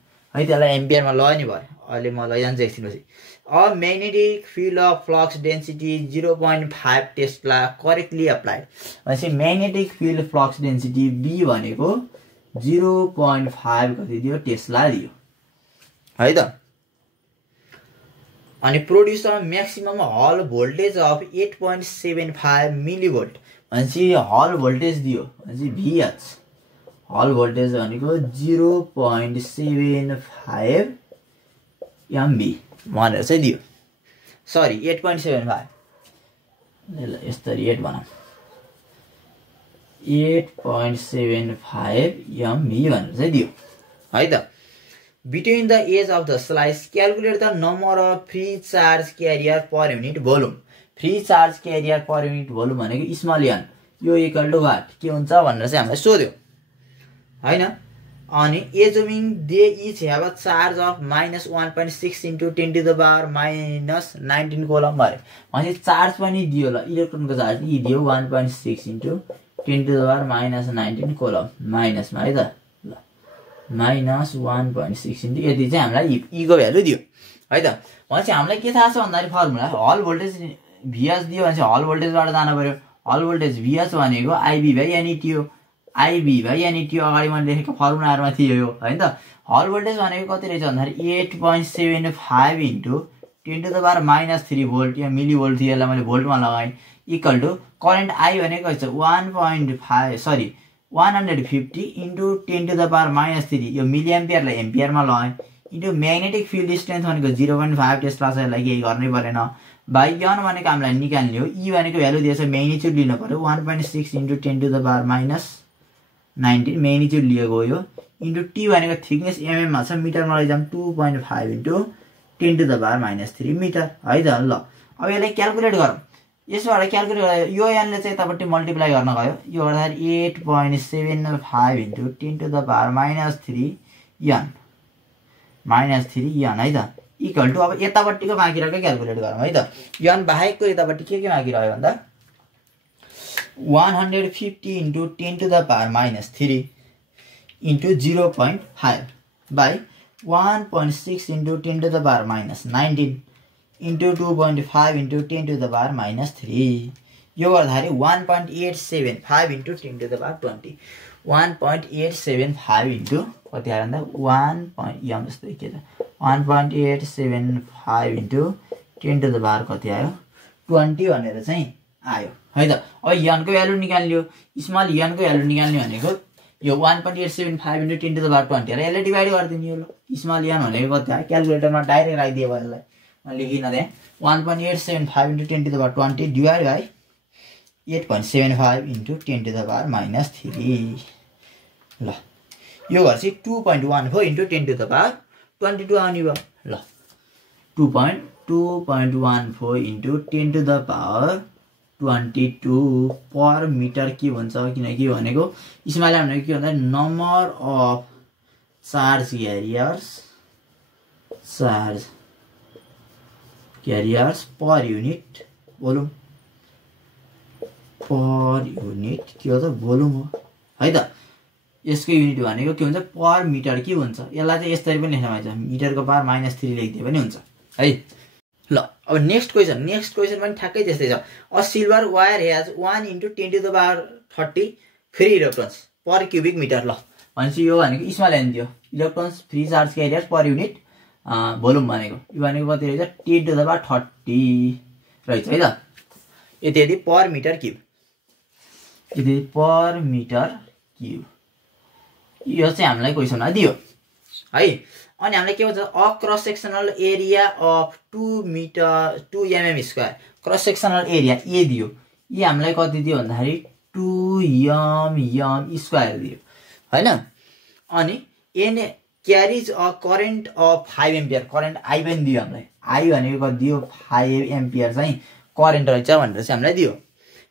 त्यसलाई एम्पियरमा लगायो नि भयो अहिले म लैजान्छु एकछिनपछि a magnetic field of flux density 0.5 tesla correctly applied भनेपछि magnetic field flux density B भनेको 0.5 कति दियो टेस्ला दियो है त अनि produce a maximum Hall voltage of 8.75 millivolt भनेपछि हल भोल्टेज दियो भनेपछि VH हल भोल्टेज भनेको 0.75 MV भनेर चाहिँ दियो सरी 8.75 यसरी 8 बनाऊ 8.75 MV भनेर चाहिँ दियो है त Between the edge of the slice, calculate the number of free charge carrier per unit volume. Free charge carrier per unit volume भनेको स्मल n यो इक्वल टु वाट के हुन्छ भनेर चाहिँ हामीलाई सोध्यो हैन अनि assuming they each have a charge of -1.6 into 10⁻⁻19 coulomb भरे अनि चार्ज पनि दियो ल इलेक्ट्रोनको चार्ज यी दियो 1.6 इन्टु 10⁻⁻19 कोलम माइनसमा है त -1.6 इन्टु यति चाहिँ हामीलाई ईको भ्यालु दियो है त भनेपछि हामीलाई के थाहा छ भन्दाखेरि फर्मुला हल भोल्टेज VH दियो भनेपछि हल भोल्टेजबाट जानु पर्यो हल भोल्टेज VH भनेको IB/NET हो IB/NET अगाडि मैले लेखेको फर्मुलाहरुमा थियो यो हैन त हल भोल्टेज भनेको कति रहेछ भन्दाखेरि 8.75 इन्टु 10⁻³ भोल्ट या मिली भोल्ट थियो यसलाई मैले भोल्टमा लगाएँ इक्वल टु करेन्ट I भनेको छ 150 इन्टु 10⁻³ यो मिली एम्पियरलाई एम्पियरमा लगाएँ इन्टु म्याग्नेटिक फिल्ड स्ट्रेन्थ भनेको 0.5 टेस्ला छ यसलाई केही गर्नै परेन बाइ n भनेको हामीलाई निकाल्ने हो E भनेको भ्यालु दिएछ म्याग्निट्युड लिनु पर्यो 1.6 इन्टु 10⁻⁻19 19 म्याग्निट्युड लिएको यो इन्टु टी भनेको थिकनेस एमएममा छ मिटरमा लैजाम 2.5 into 10 to the power -3 metre है त ल अब यसलाई क्याल्कुलेट गरौँ यसबाट क्याल्कुलेट गर्दा यो यानले चाहिँ यतापट्टि मल्टिप्लाई गर्न गयो यो गर्दाखेरि 8.75 इन्टु 10 to the power -3 यान -3 यान है त इक्वल टु अब यतापट्टिको बाँकी रहेको क्याल्कुलेट गरौँ है त यान बाहेकको यतापट्टि के बाँकी रह्यो भन्दा 150 into 10 to the power -3 into 0.5 by 1.6 into 10 to the power -19 into 2.5 into 10 to the power -3 यो गर्दाखेरि 1.875 into 10 to the power 20 1.875 into कति आयो भन्दा 1.875 इन्टु 10 to the power कति आयो 20 भनेर चाहिँ आयो है त अब यानको भ्यालु निकाल्यो स्मल यानको भ्यालु निकाल्ने भनेको यो 1.875 इन्टु 10 to the power 20 र यसले डिभाइड गरिदिनु यो स्मल यान भनेको कति आयो क्याल्कुलेटरमा डाइरेक्ट राखिदियो यसलाई लेखिन त्यहाँ 1.875 into 10 to the power 20 divide by 8.75 into 10 to the power -3 ल यो गर्छ 2.14 इन्टु 10 to the power 22 आउने भयो ल 2.14 into 10 to the power 22 per metre के भन्छ किनकि भनेको स्मल यान भनेको के भन्दा number of charge carriers per unit volume per unit के हो त भोल्युम हो है त यसको युनिट भनेको के हुन्छ पर मिटर के हुन्छ यसलाई चाहिँ यसरी पनि लेख्न मिल्छ मिटरको पावर -3 लेखिदिए पनि हुन्छ है ल अब नेक्स्ट क्वेसन पनि ठ्याक्कै त्यस्तै छ a silver wire has 1 into 10 to the power 30 free electrons per cubic metre ल भनेपछि यो भनेको स्मल यान थियो electrons free charge carriers per unit volume भनेको यो भनेको कति रहेछ 10 to the power 30 रहेछ है त यति पर मिटर क्युब यो चाहिँ हामीलाई क्वेसनमा दियो है अनि हामीलाई के भन्छ a cross sectional area of 2 mm square cross sectional area A दियो यो हामीलाई कति दियो भन्दाखेरि 2 mm स्क्वायर दियो हैन अनि an carries a current of 5 ampere current I पनि दियो हामीलाई आई भनेको कति दियो 5 एम्पियर चाहिँ करेन्ट रहेछ भनेर चाहिँ हामीलाई दियो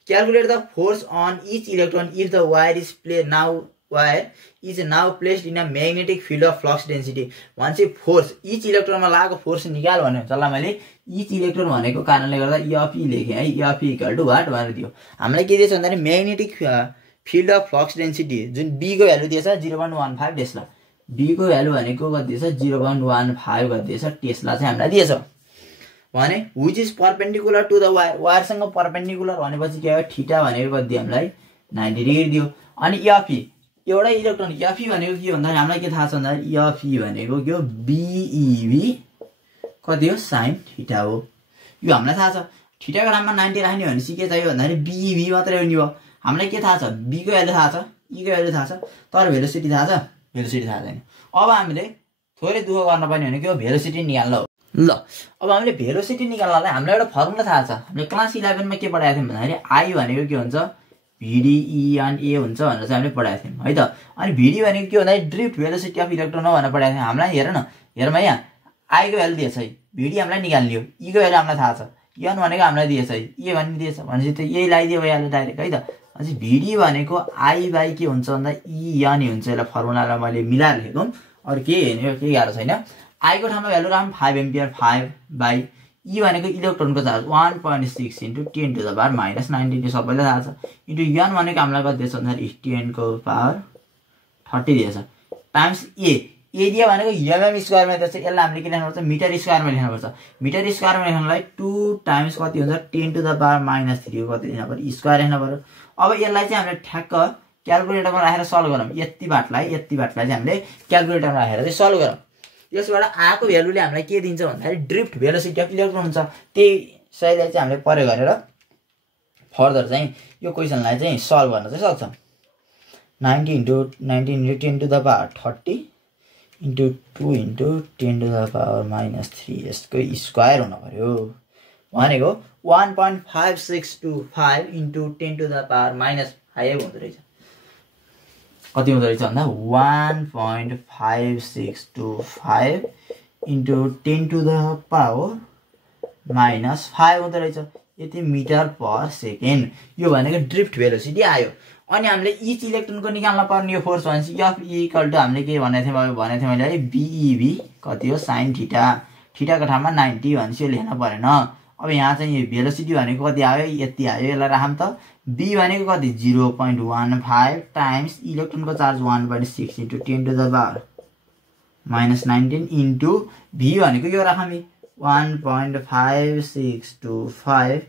calculate the force on each electron if the wire is now placed in a magnetic field of flux density भन्छ फोर्स इच इलेक्ट्रोनमा लागेको फोर्स निकाल भन्ने हुन्छ ल मैले इच इलेक्ट्रोन भनेको कारणले गर्दा एफई लेखेँ है एफई इक्वल टु वाट भनेर दियो हामीलाई के दिएछ भन्दाखेरि magnetic field of flux density जुन बी को भ्यालु दिएछ 0.15 टेस्ला बी को भ्यालु भनेको कति दिएछ 0.15 कति दिएछ टेस्ला चाहिँ हामीलाई दिएछ भने which is perpendicular to the वायरसँग परपेन्डिकुलर भनेपछि के हो थीटा भनेको कति दियो हामीलाई 90 डिग्री दियो अनि एफई एउटा इलेक्ट्रोन एफई भनेको के भन्दा हामीलाई के थाहा छ भन्दा एफई भनेको के हो बीईवी कति हो sin थीटा हो यो हामीलाई थाहा छ थीटाको नाममा 90 राख्ने भनेपछि के चाहियो भन्दाखेरि बीईवी मात्रै हुने भयो हामीलाई के थाहा छ बी को भ्यालु थाहा छ ई को भ्यालु थाहा छ तर भेलोसिटी थाहा छ भेलोसिटी थाहा छैन अब हामीले थोरै दुःख गर्न पर्ने भनेको भेलोसिटी निकाल्न हो ल अब हामीले भेलोसिटी निकाल्नलाई हामीलाई एउटा फर्मुला थाहा छ हामीले क्लास 11 मा के पढाएको थियौं भन्दाखेरि आई भनेको के हुन्छ VDE हुन्छ भनेर चाहिँ हामीले पढाएको थियौं है त अनि VD भनेको के भन्दा ड्रिफ्ट भेलोसिटी अफ इलेक्ट्रोन हो भनेर पढाएको थियौं हामीलाई हेरमा यहाँ आई को भ्यालु दिएछ है VD हामीलाई निकाल्ने हो ई को भ्यालु हामीलाई थाहा छ n भनेको हामीलाई दिएछ है ए भन्ने दिएछ भनेपछि त यही लगाइदियो भइहाल्यो डाइरेक्ट है त अनि VD भनेको आई बाइ के हुन्छ भन्दा EN हुन्छ यसलाई फर्मुलालाई मैले मिलाएर लेखेको अरु के हैन केही गाह्रो छैन आई को ठाउँमा भ्यालु राखौं 5 एम्पियर 5 बाइ E भनेको इलेक्ट्रोनको charge 1.6 into 10 to the power -19 यो सबैलाई थाहा छ इन्टु n भनेको हामीलाई कति दिएछ भन्दाखेरि 10 को पावर 30 दिएछ टाइम्स ए एरिया भनेको mm स्क्वायरमा दिएछ यसलाई हामीले के लेख्नुपर्छ मिटर स्क्वायरमा लेख्नुपर्छ मिटर स्क्वायरमा लेख्नलाई 2 टाइम्स कति हुन्छ 10 टु द पावर -3 कति लेख्नु पर्यो स्क्वायर लेख्नु पर्यो अब यसलाई चाहिँ हामीले ठ्याक्क क्याल्कुलेटरमा राखेर सल्भ गरौँ यति बाटलाई चाहिँ हामीले क्याल्कुलेटरमा राखेर चाहिँ सल्भ गरौँ यसबाट आएको भ्यालुले हामीलाई के दिन्छ भन्दाखेरि ड्रिफ्ट भेलोसिटी अफ इलेक्ट्रोन हुन्छ त्यही सहीलाई चाहिँ हामीले प्रयोग गरेर फर्दर चाहिँ यो क्वेशनलाई चाहिँ सल्भ गर्न चाहिँ सक्छौं 90 into 10 to the power 30 into 2 into 10 to the power -3 यसको स्क्वायर हुन पर्यो भनेको 1.565 इन्टु 10 टु द पावर -5 हुँदो रहेछ कति हुँदो रहेछ भन्दा 1.5625 इन्टु 10 टु द पावर -5 हुँदो रहेछ। यति मिटर पर सेकेन्ड। यो भनेको ड्रिफ्ट भेलोसिटी आयो। अनि हामीले इच इलेक्ट्रोनको निकाल्न पर्ने यो फोर्स भनेपछि एफ इक्वल टु हामीले के भनेको थिएँ मैले है बिइबी कति हो साइन थीटा। थीटाको ठाउँमा 90 भनेपछि यो लेख्न परेन। अब यहाँ चाहिँ यो भेलोसिटी भनेको कति आयो यति आयो। यसलाई राखौँ त। बी भनेको कति 0.15 टाइम्स इलेक्ट्रोनको charge 1.6 into 10 to the power -19 into V भनेको यो राखौँ 1.5625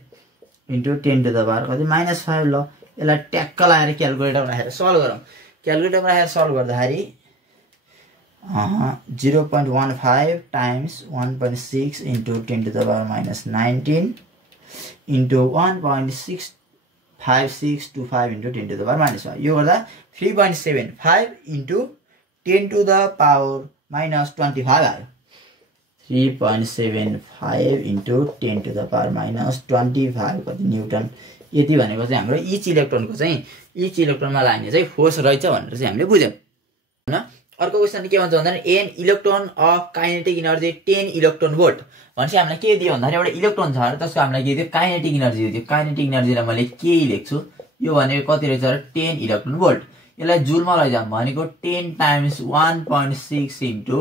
इन्टु 10 टु द पावर कति -5 ल। यसलाई ट्याक्क लगाएर क्यालकुलेटरमा राखेर सल्भ गरौँ। क्यालकुलेटरमा राखेर सल्भ गर्दाखेरि 0.15 times 1.6 into 10 to the power -19 into 1.65625 into 10 to the power -5 यो गर्दा 3.75 इन्टु 10 टु द पावर -25 आयो। 3.75 इन्टु 10 टु द पावर -25 कति न्युटन। यति भनेको चाहिँ हाम्रो इच इलेक्ट्रोनको चाहिँ इच इलेक्ट्रोनमा लाग्ने चाहिँ फोर्स रहेछ भनेर चाहिँ हामीले बुझ्यौँ हैन। अर्को क्वेसन के भन्छ भन्दा an electron of kinetic energy 10 electron volt भनेपछि हामीलाई के दियो भन्दाखेरि एउटा इलेक्ट्रोन छ र त्यसको हामीलाई के दियो काइनेटिक एनर्जी दियो। काइनेटिक एनर्जीलाई मैले के लेख्छु यो भनेको कति रहेछ र 10 इलेक्ट्रोन भोल्ट। यसलाई जुलमा लैजाउँ भनेको 10 times 1.6 into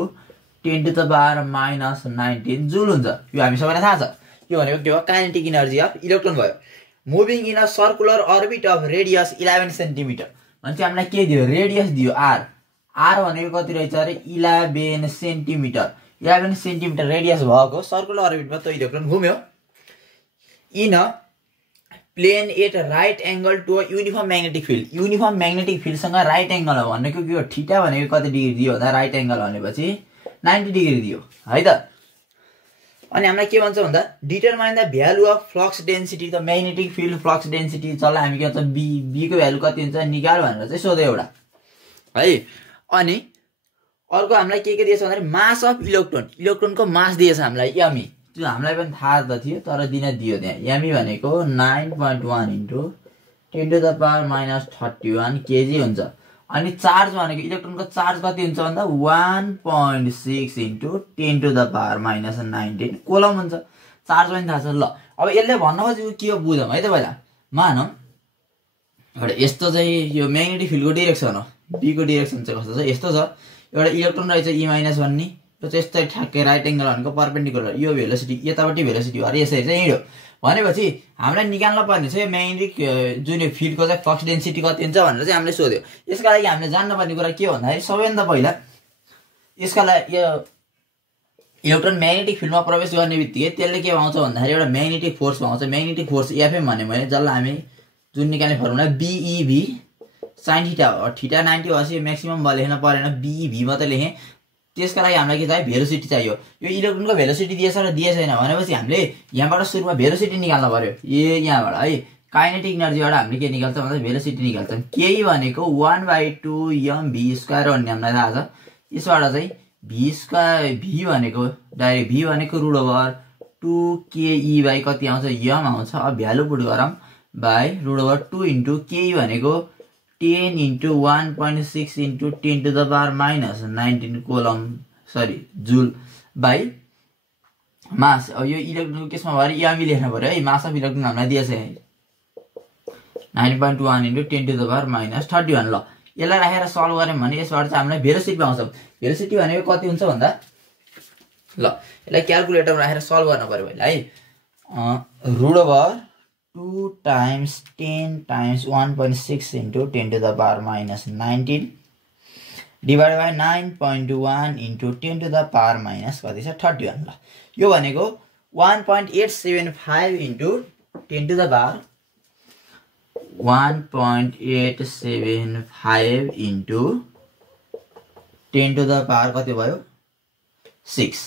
10 to the power -19 joule हुन्छ। यो हामी सबैलाई थाहा छ। यो भनेको के हो काइनेटिक एनर्जी अफ इलेक्ट्रोन भयो। Moving in a circular orbit of radius 11 centimetre भनेपछि हामीलाई के दियो रेडियस दियो आर। आर भनेको कति रहेछ अरे 11 सेन्टिमिटर। 11 सेन्टिमिटर रेडियस भएको सर्कुलर अर्बिटमा त्यो इलेक्ट्रोन घुम्यो। In a plane at right angle to a uniform magnetic field. Uniform magnetic फिल्डसँग राइट एंगल हो भनेको के हो थीटा भनेको कति डिग्री दियो भन्दा राइट एंगल भनेपछि 90 डिग्री दियो है त। अनि हामीलाई के भन्छ भन्दा determine the value of flux density the magnetic field flux density जसलाई हामी के भन्छ बी को भ्यालु कति हुन्छ निकाल भनेर चाहिँ सोध्यो एउटा है। अनि अर्को हामीलाई के दिएछ भन्दा मास अफ इलेक्ट्रोन इलेक्ट्रोनको मास दिएछ हामीलाई एमई। त्यो हामीलाई पनि थाहा त थियो तर दिन दियो त्यहाँ। एमई भनेको 9.1 into 10 to the power -31 KG हुन्छ। अनि चार्ज भनेको इलेक्ट्रोनको चार्ज कति हुन्छ भन्दा 1.6 into 10 to the power -19 coulomb हुन्छ। चार्ज पनि थाहा छ ल। अब यसले भन्न खोजेको के हो बुझौँ है त पहिला। मानौँ एउटा यस्तो चाहिँ यो म्याग्नेटिक फिल्डको डिरेक्सन हो। बी को डिरेक्सन चाहिँ कस्तो छ यस्तो छ। एउटा इलेक्ट्रोन रहेछ E- भन्ने यो चाहिँ यस्तै ठ्याक्कै राइट एंगल भनेको परपेन्डिकुलर यो भेलोसिटी यतापट्टि भेलोसिटी अरे यसरी चाहिँ हिँड्यो भनेपछि हामीलाई निकाल्न पर्ने छ यो म्याग्नेटिक जुन यो फिल्डको चाहिँ फ्लक्स डेन्सिटी कति हुन्छ भनेर चाहिँ हामीले सोध्यो। यसका लागि हामीले जान्न पर्ने कुरा के भन्दाखेरि सबैभन्दा पहिला यसका लागि यो इलेक्ट्रोन म्याग्नेटिक फिल्डमा प्रवेश गर्ने बित्तिकै त्यसले के पाउँछ भन्दाखेरि एउटा म्याग्नेटिक फोर्स पाउँछ। म्याग्नेटिक फोर्स एफएम भने मैले जसलाई हामी जुन निकाल्ने फर्मुला बिइभी साइन थीटा हो। थीटा 90 भएपछि म्याक्सिमम भयो लेख्न परेन बिइभी मात्रै लेखेँ। त्यसका लागि हामीलाई के चाहियो भेलोसिटी चाहियो। यो इलेक्ट्रोनको भेलोसिटी दिएछ र दिए छैन भनेपछि हामीले यहाँबाट सुरुमा भेलोसिटी निकाल्न पर्यो। यहाँबाट है काइनेटिक एनर्जीबाट हामीले के निकाल्छौँ भन्दा भेलोसिटी निकाल्छौँ। केही भनेको 1/2 mv² भन्ने हामीलाई थाहा छ। यसबाट चाहिँ भी भनेको डाइरेक्ट भी भनेको √2ke/ कति आउँछ m आउँछ। अब भ्यालु पुट गरौँ बाई √2 इन्टु के भनेको 10 into 1.6 into 10 to the power -19 coulomb joule by mass. अब यो इलेक्ट्रोनको केसमा भएर एमई लेख्न पर्यो है। मास अफ इलेक्ट्रोन हामीलाई दिएछ 9.1 इन्टु 10 टु द पावर -31 ल। यसलाई राखेर सल्भ गऱ्यौँ भने यसबाट चाहिँ हामीलाई भेलोसिटी पाउँछौँ। भेलोसिटी भनेको कति हुन्छ भन्दा ल यसलाई क्यालकुलेटरमा राखेर सल्भ गर्न पर्यो पहिला है। √2 times 10 times 1.6 into 10 to the power -19 divide by 9.1 into 10 to the power कति छ 31 ल। यो भनेको 1.875 into 10 to the power 1.875 into 10 to the power कति भयो 6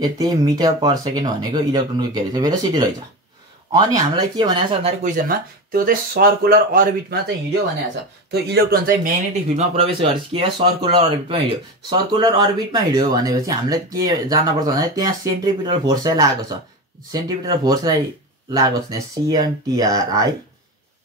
यति मिटर पर सेकेन्ड भनेको इलेक्ट्रोनको के रहेछ भेलोसिटी रहेछ। अनि हामीलाई के भनेको छ भन्दाखेरि क्वेसनमा त्यो चाहिँ सर्कुलर अर्बिटमा चाहिँ हिँड्यो भनेको छ। त्यो इलेक्ट्रोन चाहिँ म्याग्नेटिक फिल्डमा प्रवेश गरेपछि के सर्कुलर अर्बिटमा हिँड्यो। सर्कुलर अर्बिटमा हिँड्यो भनेपछि हामीलाई के जान्नुपर्छ भन्दाखेरि त्यहाँ सेन्ट्रिपिटल फोर्स चाहिँ लागेको छ। सेन्ट्रिपिटल फोर्सलाई लागेको छ त्यहाँ CNTRI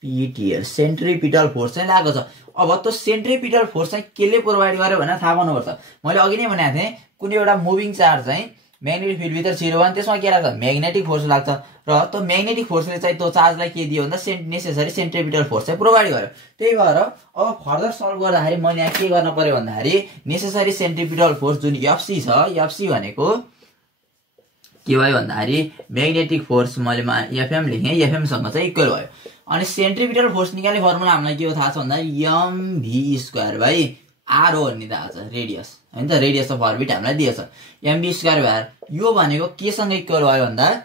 पिटिएल सेन्ट्रिपिटल फोर्स चाहिँ लागेको छ। अब त्यो सेन्ट्रिपिटल फोर्स चाहिँ केले प्रोभाइड गर्यो भनेर थाहा पाउनुपर्छ। मैले अघि नै भनेको थिएँ कुनै एउटा मुभिङ चार्ज चाहिँ म्याग्नेटिक फिल्डभित्र छिर्यो भने त्यसमा के लाग्छ म्याग्नेटिक फोर्स लाग्छ र त्यो म्याग्नेटिक फोर्सले चाहिँ त्यो चार्जलाई के दियो भन्दा नेसेसरी सेन्ट्रिपिटल फोर्स चाहिँ प्रोभाइड गर्यो। त्यही भएर अब फर्दर सल्भ गर्दाखेरि मैले यहाँ के गर्न पर्यो भन्दाखेरि नेसेसरी सेन्ट्रिपिटल फोर्स जुन एफसी छ एफसी भनेको के भयो भन्दाखेरि म्याग्नेटिक फोर्स मैले एफएम लेखेँ एफएमसँग चाहिँ इक्वल भयो। अनि सेन्ट्रिपिटल फोर्स निकाल्ने फर्मुला हामीलाई के हो थाहा छ भन्दा एमभी स्क्वायर बाई आर हो भन्ने थाहा छ रेडियस हैन त रेडियस अफ अर्बिट हामीलाई दिएछ एमभी स्क्वायर बाई यो भनेको केसँग इक्वल भयो भन्दा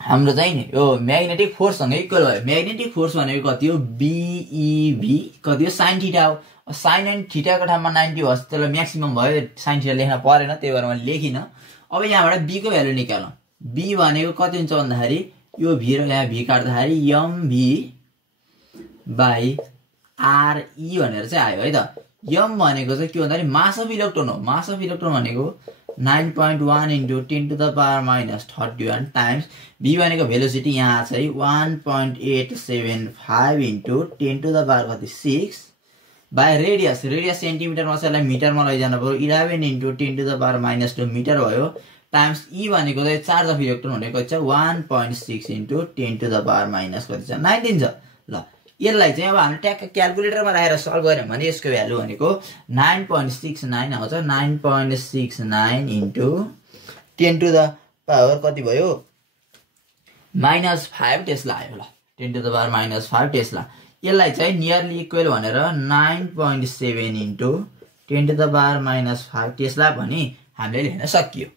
हाम्रो चाहिँ नि यो म्याग्नेटिक फोर्ससँग इक्वल भयो। म्याग्नेटिक फोर्स भनेको कति हो बीईभी कति हो साइन थीटा हो। साइन एन्ड थीटाको ठाउँमा 90 होस् त्यसलाई म्याक्सिमम भयो साइन थीटा लेख्न परेन त्यही भएर मैले लेखिन। अब यहाँबाट बी को भ्यालु निकालौँ। बी भनेको कति हुन्छ भन्दाखेरि यो भी र यहाँ भी काट्दाखेरि एमभी बाई आरई भनेर चाहिँ आयो है त। एम भनेको चाहिँ के भन्दाखेरि मास अफ इलेक्ट्रोन हो। मास अफ इलेक्ट्रोन भनेको 9.1 into 10 to the power minus 31 times V भनेको भेलोसिटी यहाँ चाहिँ 1.875 इन्टु 10 टु द पावर कति 6 बाई रेडियस रेडियस सेन्टिमिटरमा चाहिँ यसलाई मिटरमा लैजानु पर्यो 11 into 10 to the power minus 2 metre भयो टाइम्स ई भनेको चाहिँ चार्ज अफ इलेक्ट्रोन भनेको छ 1.6 into 10 to the power minus कति छ 19 छ। ल यसलाई चाहिँ अब हामीले ट्याक्क क्यालकुलेटरमा राखेर सल्भ गर्यौँ भने यसको भ्यालु भनेको 9.69 आउँछ। 9.69 इन्टु 10 टु द पावर कति भयो -5 टेस्ला आयो। ल 10 टु द पावर -5 टेस्ला यसलाई चाहिँ नियरली इक्वल भनेर 9.7 into 10 to the power -5 tesla भनी हामीले लेख्न सकियो।